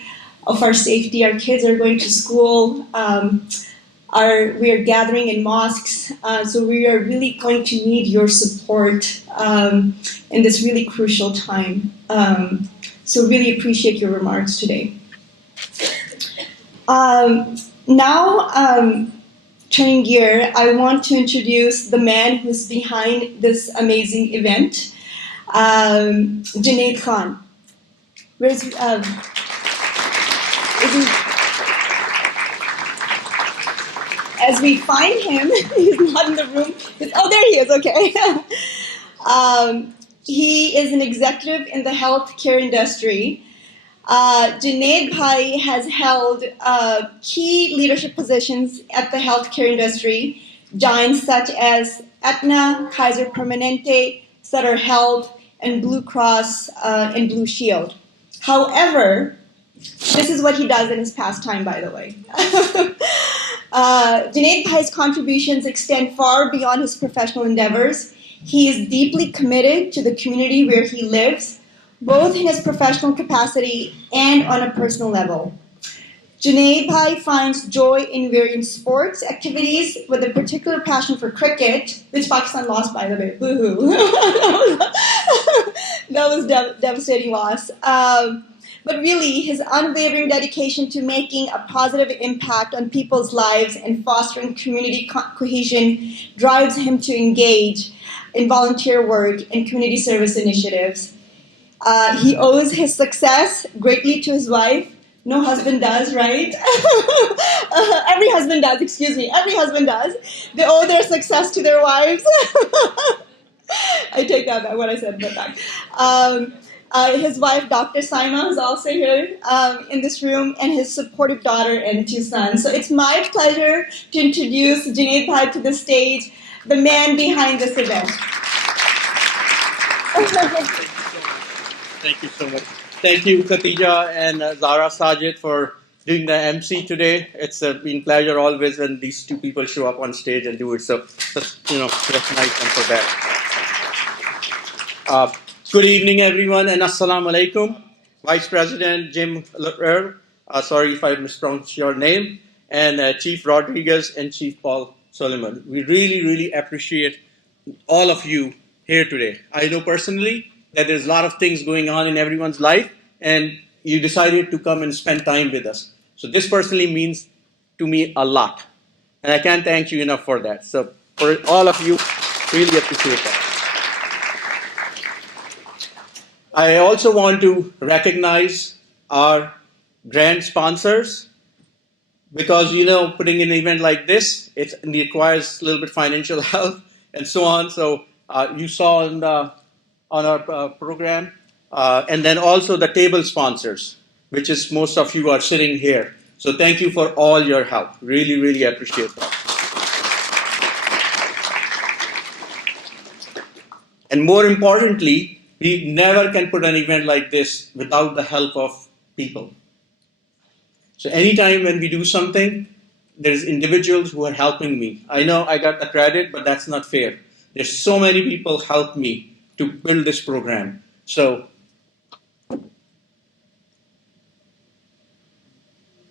of our safety. Our kids are going to school. We are gathering in mosques. So we are really going to need your support in this really crucial time. So really appreciate your remarks today. Now, turning gear, I want to introduce the man who's behind this amazing event, Junaid Khan. Where's as we find him, he's not in the room. Oh, there he is. Okay. He is an executive in the healthcare industry. Junaid Bhai has held key leadership positions at the healthcare industry, giants such as Aetna, Kaiser Permanente, Sutter Health, and Blue Cross and Blue Shield. However, this is what he does in his pastime, by the way. Junaid Bhai's contributions extend far beyond his professional endeavors. He is deeply committed to the community where he lives, both in his professional capacity and on a personal level. Junaid Bhai finds joy in various sports activities with a particular passion for cricket, which Pakistan lost, by the way. Boo-hoo. That was devastating loss. But really, his unwavering dedication to making a positive impact on people's lives and fostering community cohesion drives him to engage in volunteer work and community service initiatives. He owes his success greatly to his wife. No husband does, right? Every husband does, excuse me. Every husband does. They owe their success to their wives. I take that back, what I said, but back. His wife, Dr. Saima, is also here in this room, and his supportive daughter and 2 sons. So it's my pleasure to introduce Junaid Bhai to the stage, the man behind this event. Thank you so much. Thank you, Khatija and Zara Sajid, for doing the MC today. It's been a pleasure always when these two people show up on stage and do it. So, recognize them for that. Good evening, everyone, and Assalamu Alaikum. Vice President Jim Earl, sorry if I mispronounced your name, and Chief Rodriguez and Chief Paul Solomon. We really, really appreciate all of you here today. I know personally that there's a lot of things going on in everyone's life, and you decided to come and spend time with us. So this personally means to me a lot, and I can't thank you enough for that. So for all of you, really appreciate that. I also want to recognize our grant sponsors, because putting an event like this, it requires a little bit financial help and so on. So you saw on our program, and then also the table sponsors, which is most of you are sitting here. So thank you for all your help. Really, really appreciate that. And more importantly, we never can put an event like this without the help of people. So anytime when we do something, there's individuals who are helping me. I know I got the credit, but that's not fair. There's so many people helped me to build this program. So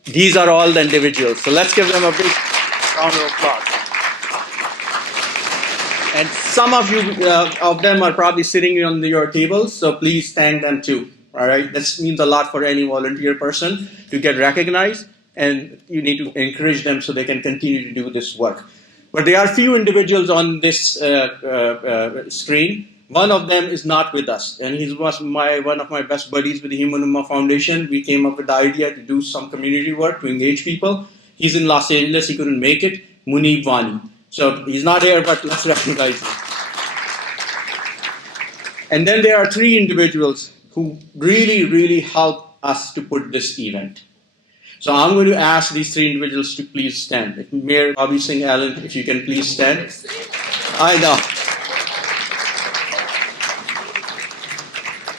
these are all the individuals. So let's give them a big round of applause. And some of you of them are probably sitting on your tables, so please thank them too. All right, this means a lot for any volunteer person to get recognized, and you need to encourage them so they can continue to do this work. But there are few individuals on this screen. One of them is not with us, and he was one of my best buddies with the Human Ummah Foundation. We came up with the idea to do some community work to engage people. He's in Los Angeles. He couldn't make it. Munib Wani. So he's not here, but let's recognize him. And then there are 3 individuals who really, really helped us to put this event. So I'm going to ask these three individuals to please stand. Mayor Bobby Singh Allen, if you can please stand. I know.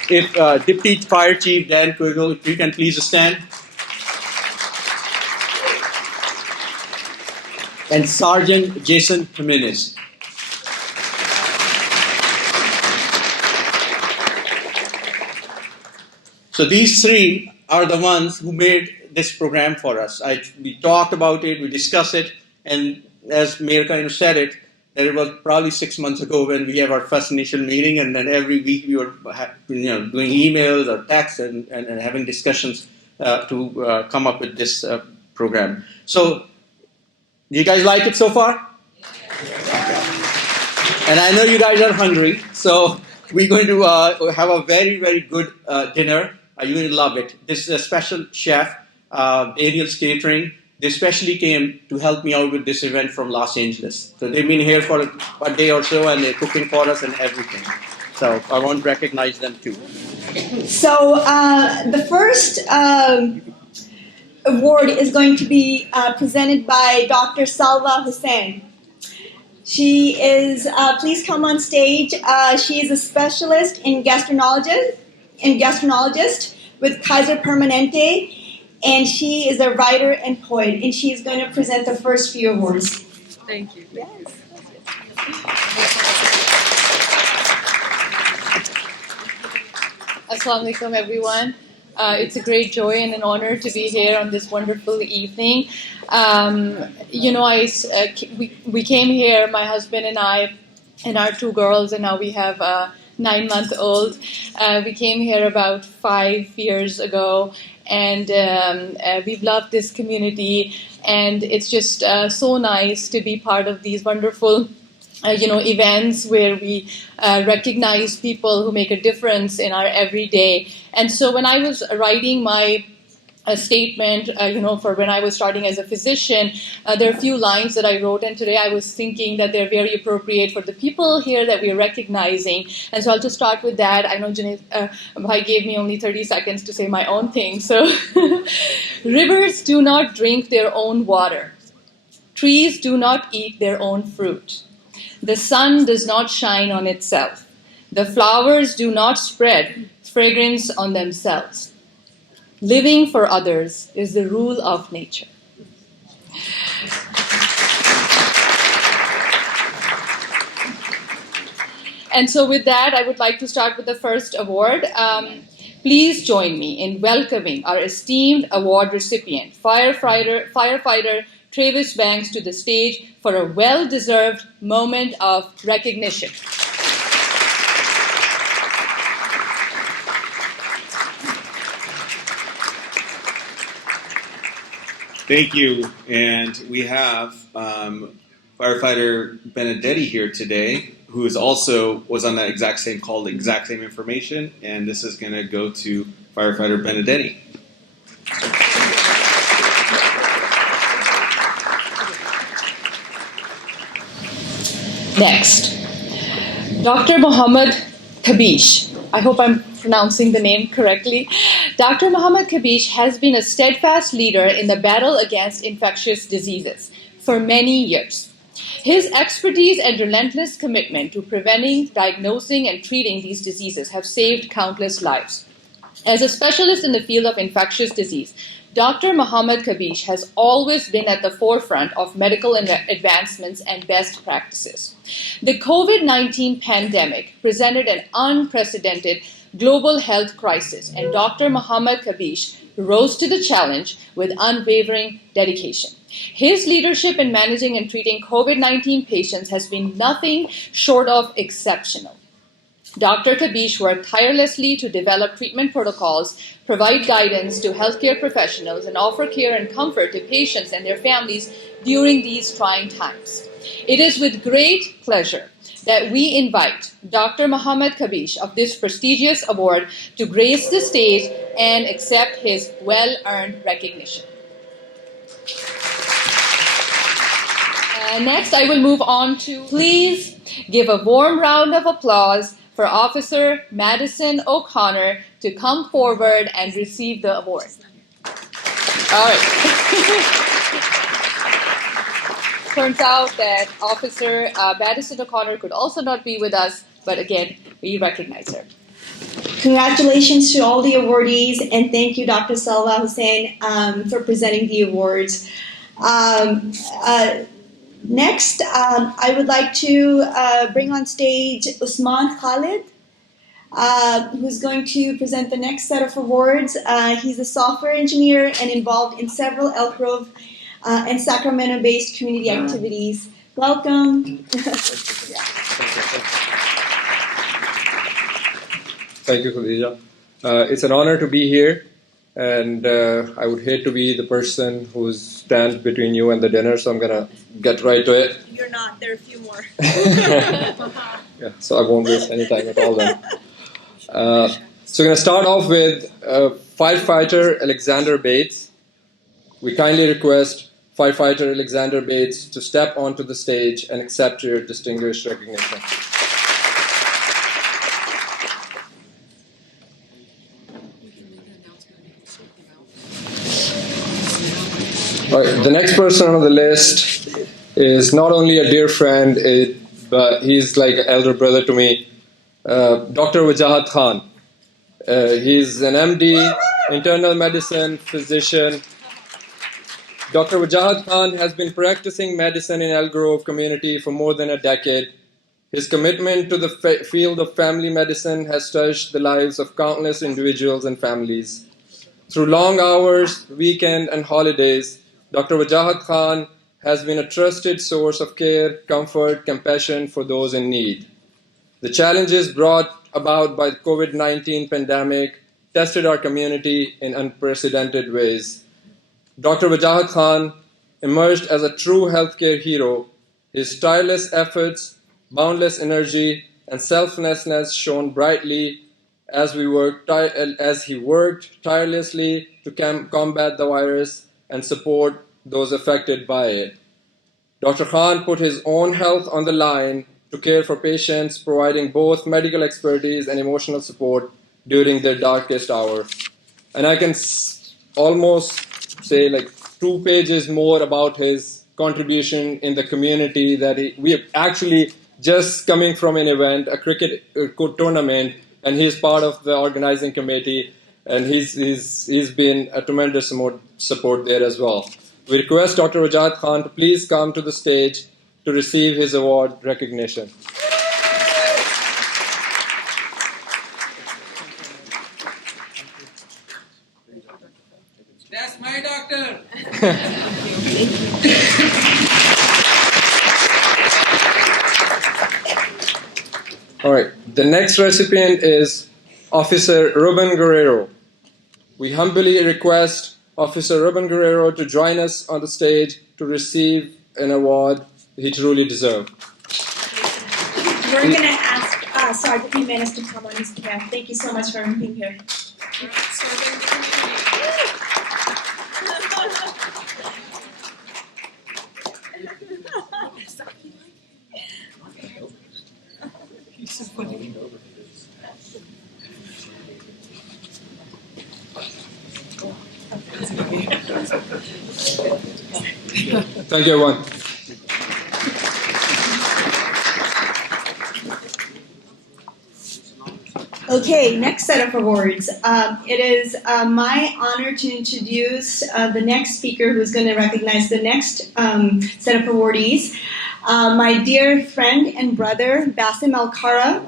If Deputy Fire Chief Dan Quiggle, if you can please stand. And Sergeant Jason Jimenez. So these three are the ones who made this program for us. We talked about it, we discussed it, and as Mayor kind of said it, that it was probably 6 months ago when we have our first initial meeting, and then every week we were doing emails or texts and having discussions to come up with this program. So, do you guys like it so far? And I know you guys are hungry, so we're going to have a very, very good dinner. You're going to love it. This is a special chef, Daniel's Catering. They specially came to help me out with this event from Los Angeles. So they've been here for a day or so, and they're cooking for us and everything. So I want to recognize them too. So the first award is going to be presented by Dr. Salwa Hussain. She is, please come on stage. She is a specialist in gastroenterologist with Kaiser Permanente, and she is a writer and poet, and she is going to present the first few awards. Thank you. Yes. Assalamu alaikum, everyone. It's a great joy and an honor to be here on this wonderful evening. We came here, my husband and I, and our two girls, and now we have a 9-month-old. We came here about 5 years ago, and we've loved this community, and it's just so nice to be part of these wonderful events where we recognize people who make a difference in our everyday. And so when I was writing my statement, for when I was starting as a physician, there are a few lines that I wrote, and today I was thinking that they're very appropriate for the people here that we're recognizing. And so I'll just start with that. I know Junaid Bhai gave me only 30 seconds to say my own thing. So, rivers do not drink their own water. Trees do not eat their own fruit. The sun does not shine on itself. The flowers do not spread fragrance on themselves. Living for others is the rule of nature. And so with that, I would like to start with the first award. Please join me in welcoming our esteemed award recipient, firefighter Travis Banks, to the stage for a well-deserved moment of recognition. Thank you. And we have firefighter Benedetti here today, who was on that exact same call, the exact same information. And this is going to go to firefighter Benedetti. Next, Dr. Muhammad Kabish. I hope I'm pronouncing the name correctly. Dr. Muhammad Kabish has been a steadfast leader in the battle against infectious diseases for many years. His expertise and relentless commitment to preventing, diagnosing, and treating these diseases have saved countless lives. As a specialist in the field of infectious disease, Dr. Muhammad Kabish has always been at the forefront of medical advancements and best practices. The COVID-19 pandemic presented an unprecedented global health crisis, and Dr. Muhammad Kabish rose to the challenge with unwavering dedication. His leadership in managing and treating COVID-19 patients has been nothing short of exceptional. Dr. Kabish worked tirelessly to develop treatment protocols, provide guidance to healthcare professionals, and offer care and comfort to patients and their families during these trying times. It is with great pleasure that we invite Dr. Muhammad Kabish of this prestigious award to grace the stage and accept his well-earned recognition. Next, I will move on to please give a warm round of applause for Officer Madison O'Connor to come forward and receive the award. All right. Turns out that Officer Madison O'Connor could also not be with us, but again, we recognize her. Congratulations to all the awardees, and thank you, Dr. Salwa Hussain, for presenting the awards. Next, I would like to bring on stage Usman Khalid, who's going to present the next set of awards. He's a software engineer and involved in several Elk Grove and Sacramento-based community activities. Welcome. Thank you, Khadija. It's an honor to be here, and I would hate to be the person who stands between you and the dinner, so I'm going to get right to it. You're not. There are a few more. Yeah, so I won't waste any time at all then. So we're going to start off with firefighter Alexander Bates. We kindly request firefighter Alexander Bates to step onto the stage and accept your distinguished recognition. All right, the next person on the list is not only a dear friend, but he's like an elder brother to me, Dr. Wajahat Khan. He's an MD, internal medicine physician. Dr. Wajahat Khan has been practicing medicine in Elk Grove community for more than a decade. His commitment to the field of family medicine has touched the lives of countless individuals and families. Through long hours, weekend, and holidays, Dr. Wajahat Khan has been a trusted source of care, comfort, compassion for those in need. The challenges brought about by the COVID-19 pandemic tested our community in unprecedented ways. Dr. Wajahat Khan emerged as a true healthcare hero. His tireless efforts, boundless energy, and selflessness shone brightly as he worked tirelessly to combat the virus and support those affected by it. Dr. Khan put his own health on the line to care for patients, providing both medical expertise and emotional support during their darkest hour. And I can almost say like 2 pages more about his contribution in the community that we actually just coming from an event, a cricket tournament, and he's part of the organizing committee, and he's been a tremendous support there as well. We request Dr. Wajahat Khan to please come to the stage to receive his award recognition. That's my doctor. All right, the next recipient is Officer Ruben Guerrero. We humbly request Officer Ruben Guerrero to join us on the stage to receive an award he truly deserves. We're going to ask Sergeant Jimenez to come on his behalf. Thank you so much for being here. Thank you, everyone. Okay, next set of awards. It is my honor to introduce the next speaker who's going to recognize the next set of awardees. My dear friend and brother, Bassem Al-Kara.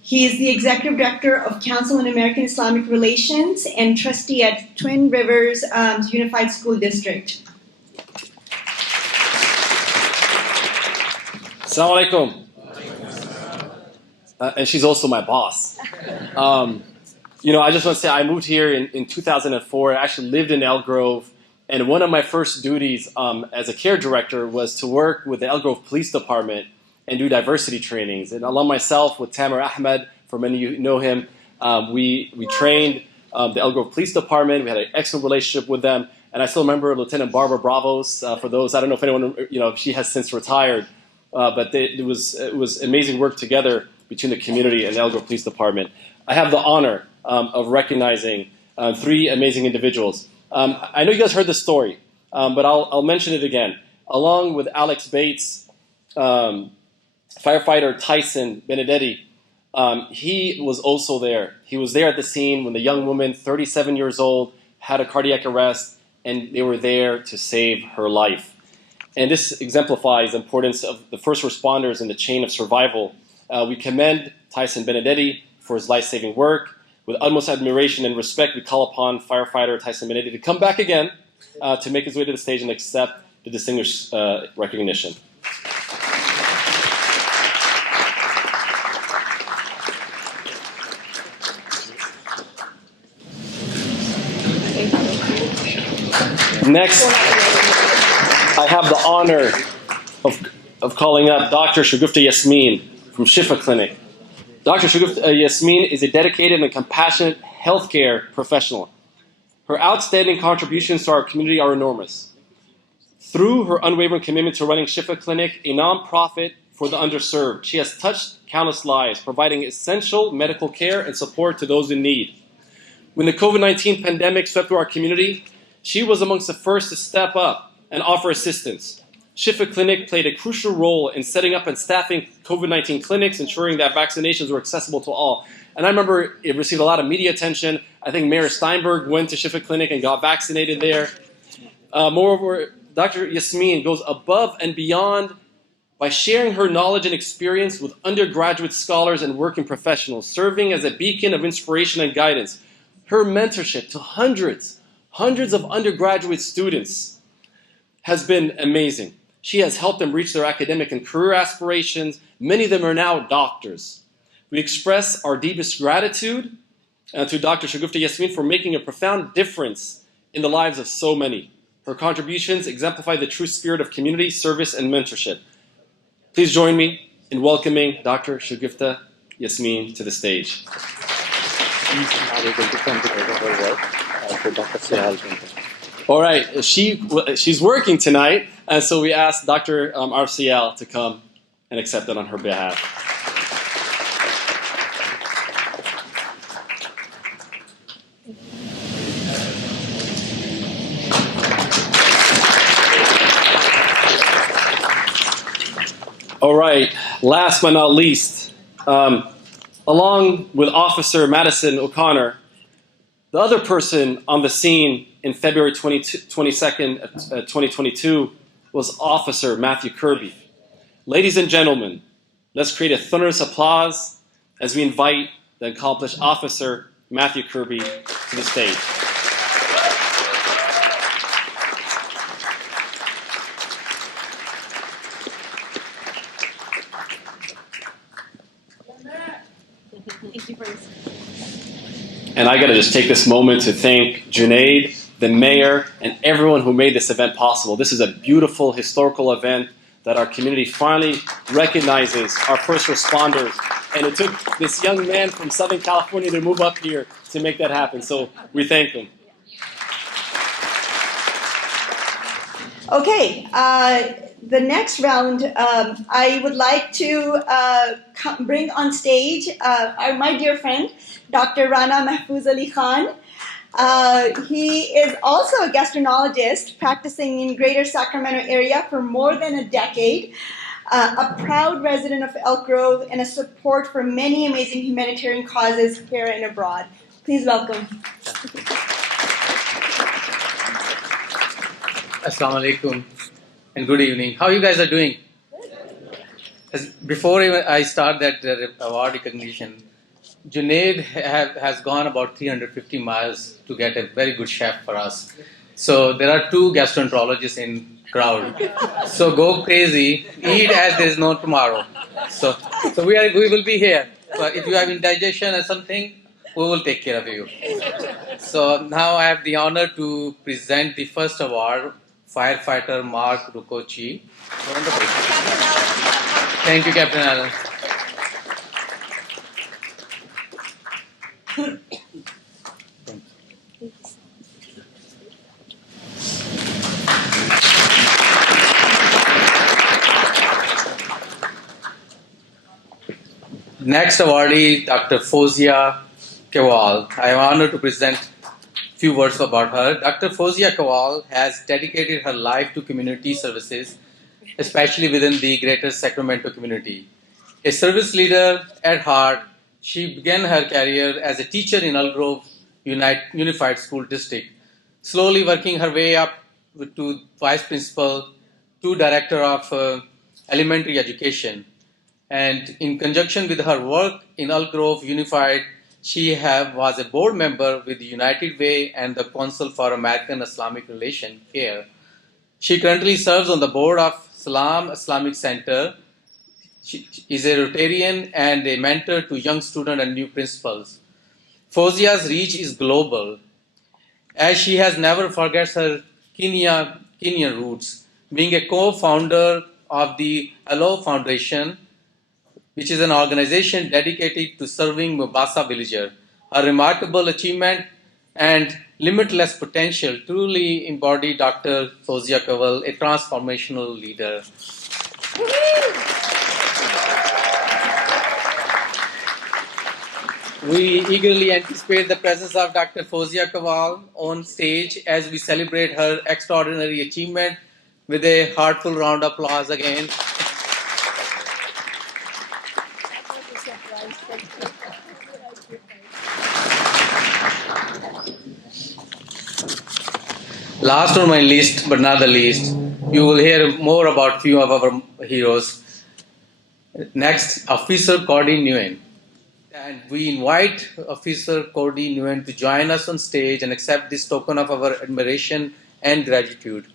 He is the Executive Director of Council on American Islamic Relations and trustee at Twin Rivers Unified School District. Assalamu alaikum. And she's also my boss. I just want to say I moved here in 2004. I actually lived in Elk Grove, and one of my first duties as a care director was to work with the Elk Grove Police Department and do diversity trainings. And along myself with Tamer Ahmed, for many of you know him, we trained the Elk Grove Police Department. We had an excellent relationship with them. And I still remember Lieutenant Barbara Bravos. For those, I don't know if anyone, she has since retired. But it was amazing work together. between the community and the Elk Grove Police Department. I have the honor of recognizing three amazing individuals. I know you guys heard the story, but I'll mention it again. Along with Alex Bates, firefighter Tyson Benedetti, he was also there. He was there at the scene when the young woman, 37 years old, had a cardiac arrest, and they were there to save her life. And this exemplifies the importance of the first responders in the chain of survival. We commend Tyson Benedetti for his life-saving work. With utmost admiration and respect, we call upon firefighter Tyson Benedetti to come back again to make his way to the stage and accept the distinguished recognition. Next, I have the honor of calling up Dr. Shagufta Yasmin from Shifa Clinic. Dr. Shagufta Yasmin is a dedicated and compassionate healthcare professional. Her outstanding contributions to our community are enormous. Through her unwavering commitment to running Shifa Clinic, a nonprofit for the underserved, she has touched countless lives, providing essential medical care and support to those in need. When the COVID-19 pandemic swept through our community, she was amongst the first to step up and offer assistance. Shifa Clinic played a crucial role in setting up and staffing COVID-19 clinics, ensuring that vaccinations were accessible to all. And I remember it received a lot of media attention. I think Mayor Steinberg went to Shifa Clinic and got vaccinated there. Moreover, Dr. Yasmin goes above and beyond by sharing her knowledge and experience with undergraduate scholars and working professionals, serving as a beacon of inspiration and guidance. Her mentorship to hundreds of undergraduate students has been amazing. She has helped them reach their academic and career aspirations. Many of them are now doctors. We express our deepest gratitude to Dr. Shagufta Yasmin for making a profound difference in the lives of so many. Her contributions exemplify the true spirit of community service and mentorship. Please join me in welcoming Dr. Shagufta Yasmin to the stage. All right, she's working tonight, and so we asked Dr. RCL to come and accept it on her behalf. All right, last but not least, along with Officer Madison O'Connor, the other person on the scene in February 22nd, 2022 was Officer Matthew Kirby. Ladies and gentlemen, let's create a thunderous applause as we invite the accomplished Officer Matthew Kirby to the stage. And I got to just take this moment to thank Junaid, the mayor, and everyone who made this event possible. This is a beautiful historical event that our community finally recognizes our first responders. And it took this young man from Southern California to move up here to make that happen. So we thank him. Okay, the next round, I would like to bring on stage my dear friend, Dr. Rana Mahfouz Ali Khan. He is also a gastroenterologist practicing in Greater Sacramento area for more than a decade, a proud resident of Elk Grove, and a support for many amazing humanitarian causes here and abroad. Please welcome. Assalamu alaikum and good evening. How you guys are doing? Before I start that award recognition, Junaid has gone about 350 miles to get a very good chef for us. So there are 2 gastroenterologists in crowd. So go crazy, eat as there is no tomorrow. So we will be here. But if you have indigestion or something, we will take care of you. So now I have the honor to present the first award, firefighter Mark Rucocci. Wonderful. Thank you, Captain Allen. Next awardee, Dr. Fozia Kewal. I am honored to present a few words about her. Dr. Fozia Kewal has dedicated her life to community services, especially within the greater Sacramento community. A service leader at heart, she began her career as a teacher in Elk Grove Unified School District, slowly working her way up to vice principal, to director of elementary education. And in conjunction with her work in Elk Grove Unified, was a board member with the United Way and the Council for American Islamic Relation Care. She currently serves on the board of Salam Islamic Center. She is a Rotarian and a mentor to young students and new principals. Fozia's reach is global, as she has never forgets her Kenyan roots, being a co-founder of the Hello Foundation, which is an organization dedicated to serving Mombasa villagers. Her remarkable achievement and limitless potential truly embody Dr. Fozia Kewal, a transformational leader. We eagerly anticipate the presence of Dr. Fozia Kewal on stage as we celebrate her extraordinary achievement with a heartful round of applause again. Last on my list, but not the least, you will hear more about few of our heroes. Next, Officer Cordy Nguyen. And we invite Officer Cordy Nguyen to join us on stage and accept this token of our admiration and gratitude.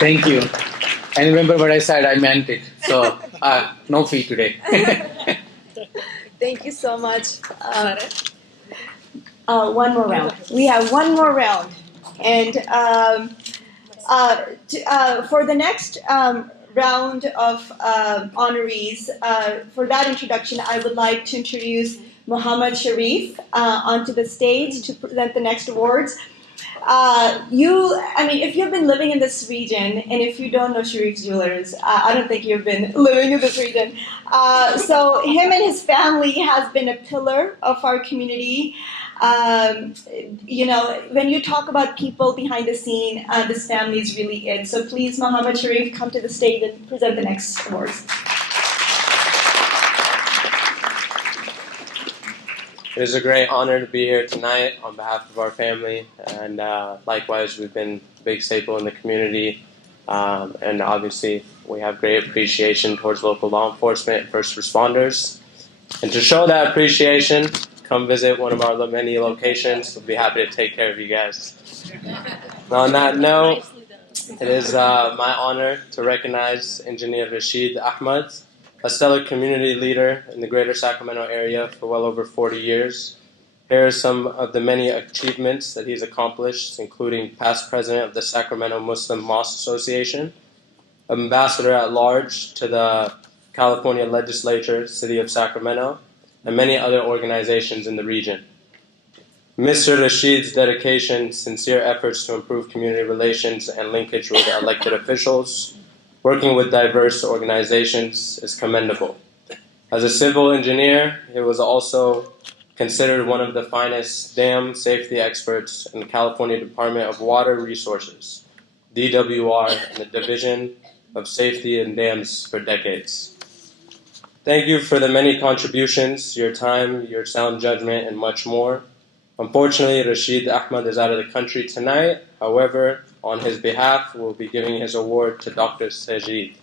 Thank you. And remember what I said, I meant it. So, no fee today. Thank you so much. One more round. We have one more round. And for the next round of honorees, for that introduction, I would like to introduce Muhammad Sharif onto the stage to present the next awards. If you've been living in this region, and if you don't know Sharif's Jewelers, I don't think you've been living in this region. So him and his family has been a pillar of our community. When you talk about people behind the scene, this family is really it. So please, Muhammad Sharif, come to the stage and present the next awards. It is a great honor to be here tonight on behalf of our family, and likewise, we've been a big staple in the community, and obviously, we have great appreciation towards local law enforcement and first responders. And to show that appreciation, come visit one of our many locations. We'll be happy to take care of you guys. On that note, it is my honor to recognize Engineer Rashid Ahmad, a stellar community leader in the greater Sacramento area for well over 40 years. Here are some of the many achievements that he's accomplished, including past president of the Sacramento Muslim Mosque Association, ambassador at large to the California Legislature, City of Sacramento, and many other organizations in the region. Mr. Rashid's dedication, sincere efforts to improve community relations and linkage with elected officials, working with diverse organizations, is commendable. As a civil engineer, he was also considered one of the finest dam safety experts in the California Department of Water Resources, DWR, and the Division of Safety in Dams for decades. Thank you for the many contributions, your time, your sound judgment, and much more. Unfortunately, Rashid Ahmad is out of the country tonight. However, on his behalf, we'll be giving his award to Dr. Sajid.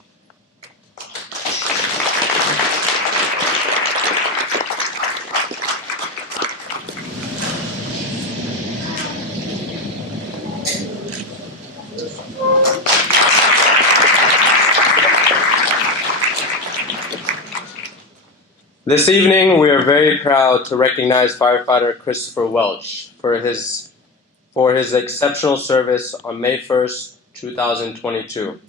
This evening, we are very proud to recognize firefighter Christopher Welch for his exceptional service on May 1st, 2022.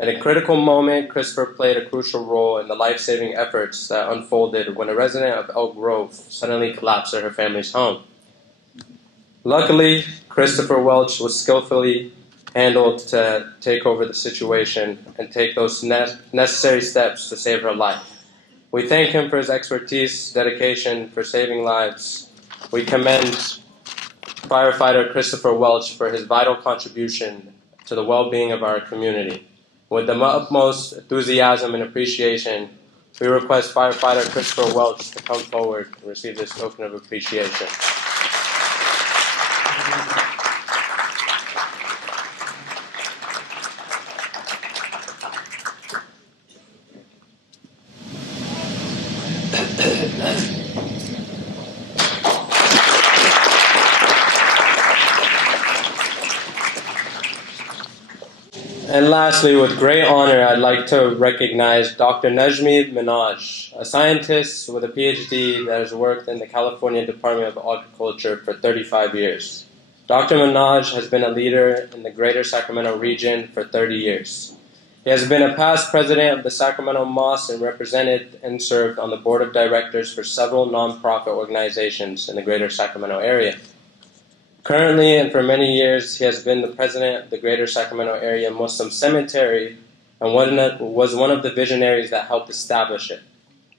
In a critical moment, Christopher played a crucial role in the life-saving efforts that unfolded when a resident of Elk Grove suddenly collapsed at her family's home. Luckily, Christopher Welch was skillfully handled to take over the situation and take those necessary steps to save her life. We thank him for his expertise, dedication for saving lives. We commend firefighter Christopher Welch for his vital contribution to the well-being of our community. With the utmost enthusiasm and appreciation, we request firefighter Christopher Welch to come forward and receive this token of appreciation. And lastly, with great honor, I'd like to recognize Dr. Najmi Minaj, a scientist with a PhD that has worked in the California Department of Agriculture for 35 years. Dr. Minaj has been a leader in the greater Sacramento region for 30 years. He has been a past president of the Sacramento Mosque and represented and served on the board of directors for several nonprofit organizations in the greater Sacramento area. Currently, and for many years, he has been the president of the Greater Sacramento Area Muslim Cemetery and was one of the visionaries that helped establish it.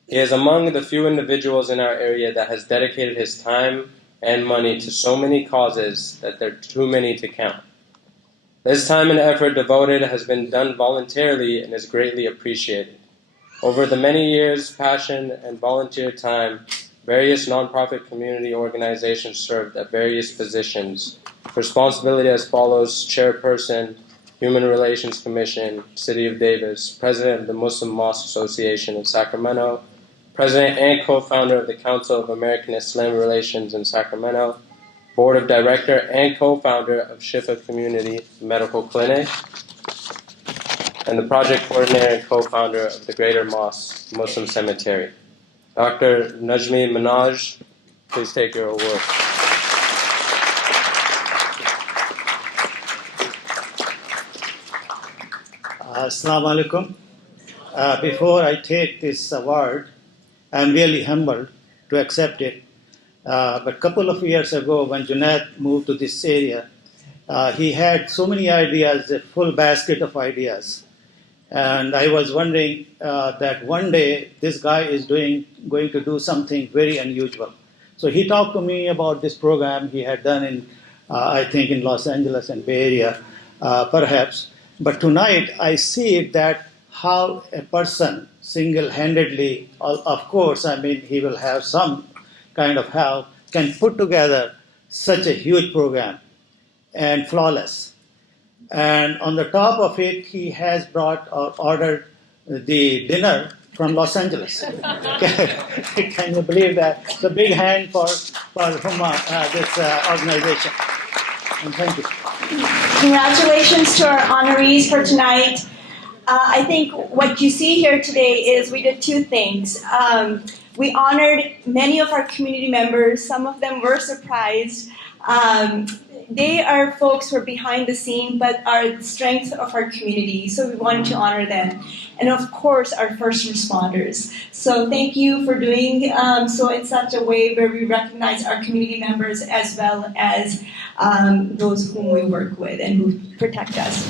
He is among the few individuals in our area that has dedicated his time and money to so many causes that there are too many to count. This time and effort devoted has been done voluntarily and is greatly appreciated. Over the many years, passion and volunteer time, various nonprofit community organizations served at various positions. Responsibility as follows: Chairperson, Human Relations Commission, City of Davis, President of the Muslim Mosque Association in Sacramento, President and co-founder of the Council of American Islam Relations in Sacramento, Board of Director and co-founder of Shifa Community Medical Clinic, and the project coordinator and co-founder of the Greater Mosque Muslim Cemetery. Dr. Najmi Minaj, please take your award. Assalamu alaikum. Before I take this award, I'm really humbled to accept it. But a couple of years ago, when Junaid moved to this area, he had so many ideas, a full basket of ideas. And I was wondering that one day this guy is going to do something very unusual. So he talked to me about this program he had done in, I think, in Los Angeles and Bay Area, perhaps. But tonight I see that how a person single-handedly, of course, I mean, he will have some kind of help, can put together such a huge program and flawless. And on the top of it, he has brought or ordered the dinner from Los Angeles. Can you believe that? It's a big hand for Huma, this organization. And thank you. Congratulations to our honorees for tonight. I think what you see here today is we did two things. We honored many of our community members. Some of them were surprised. They are folks who are behind the scene, but are the strength of our community. So we wanted to honor them. And of course, our first responders. So thank you for doing so in such a way where we recognize our community members as well as those whom we work with and who protect us.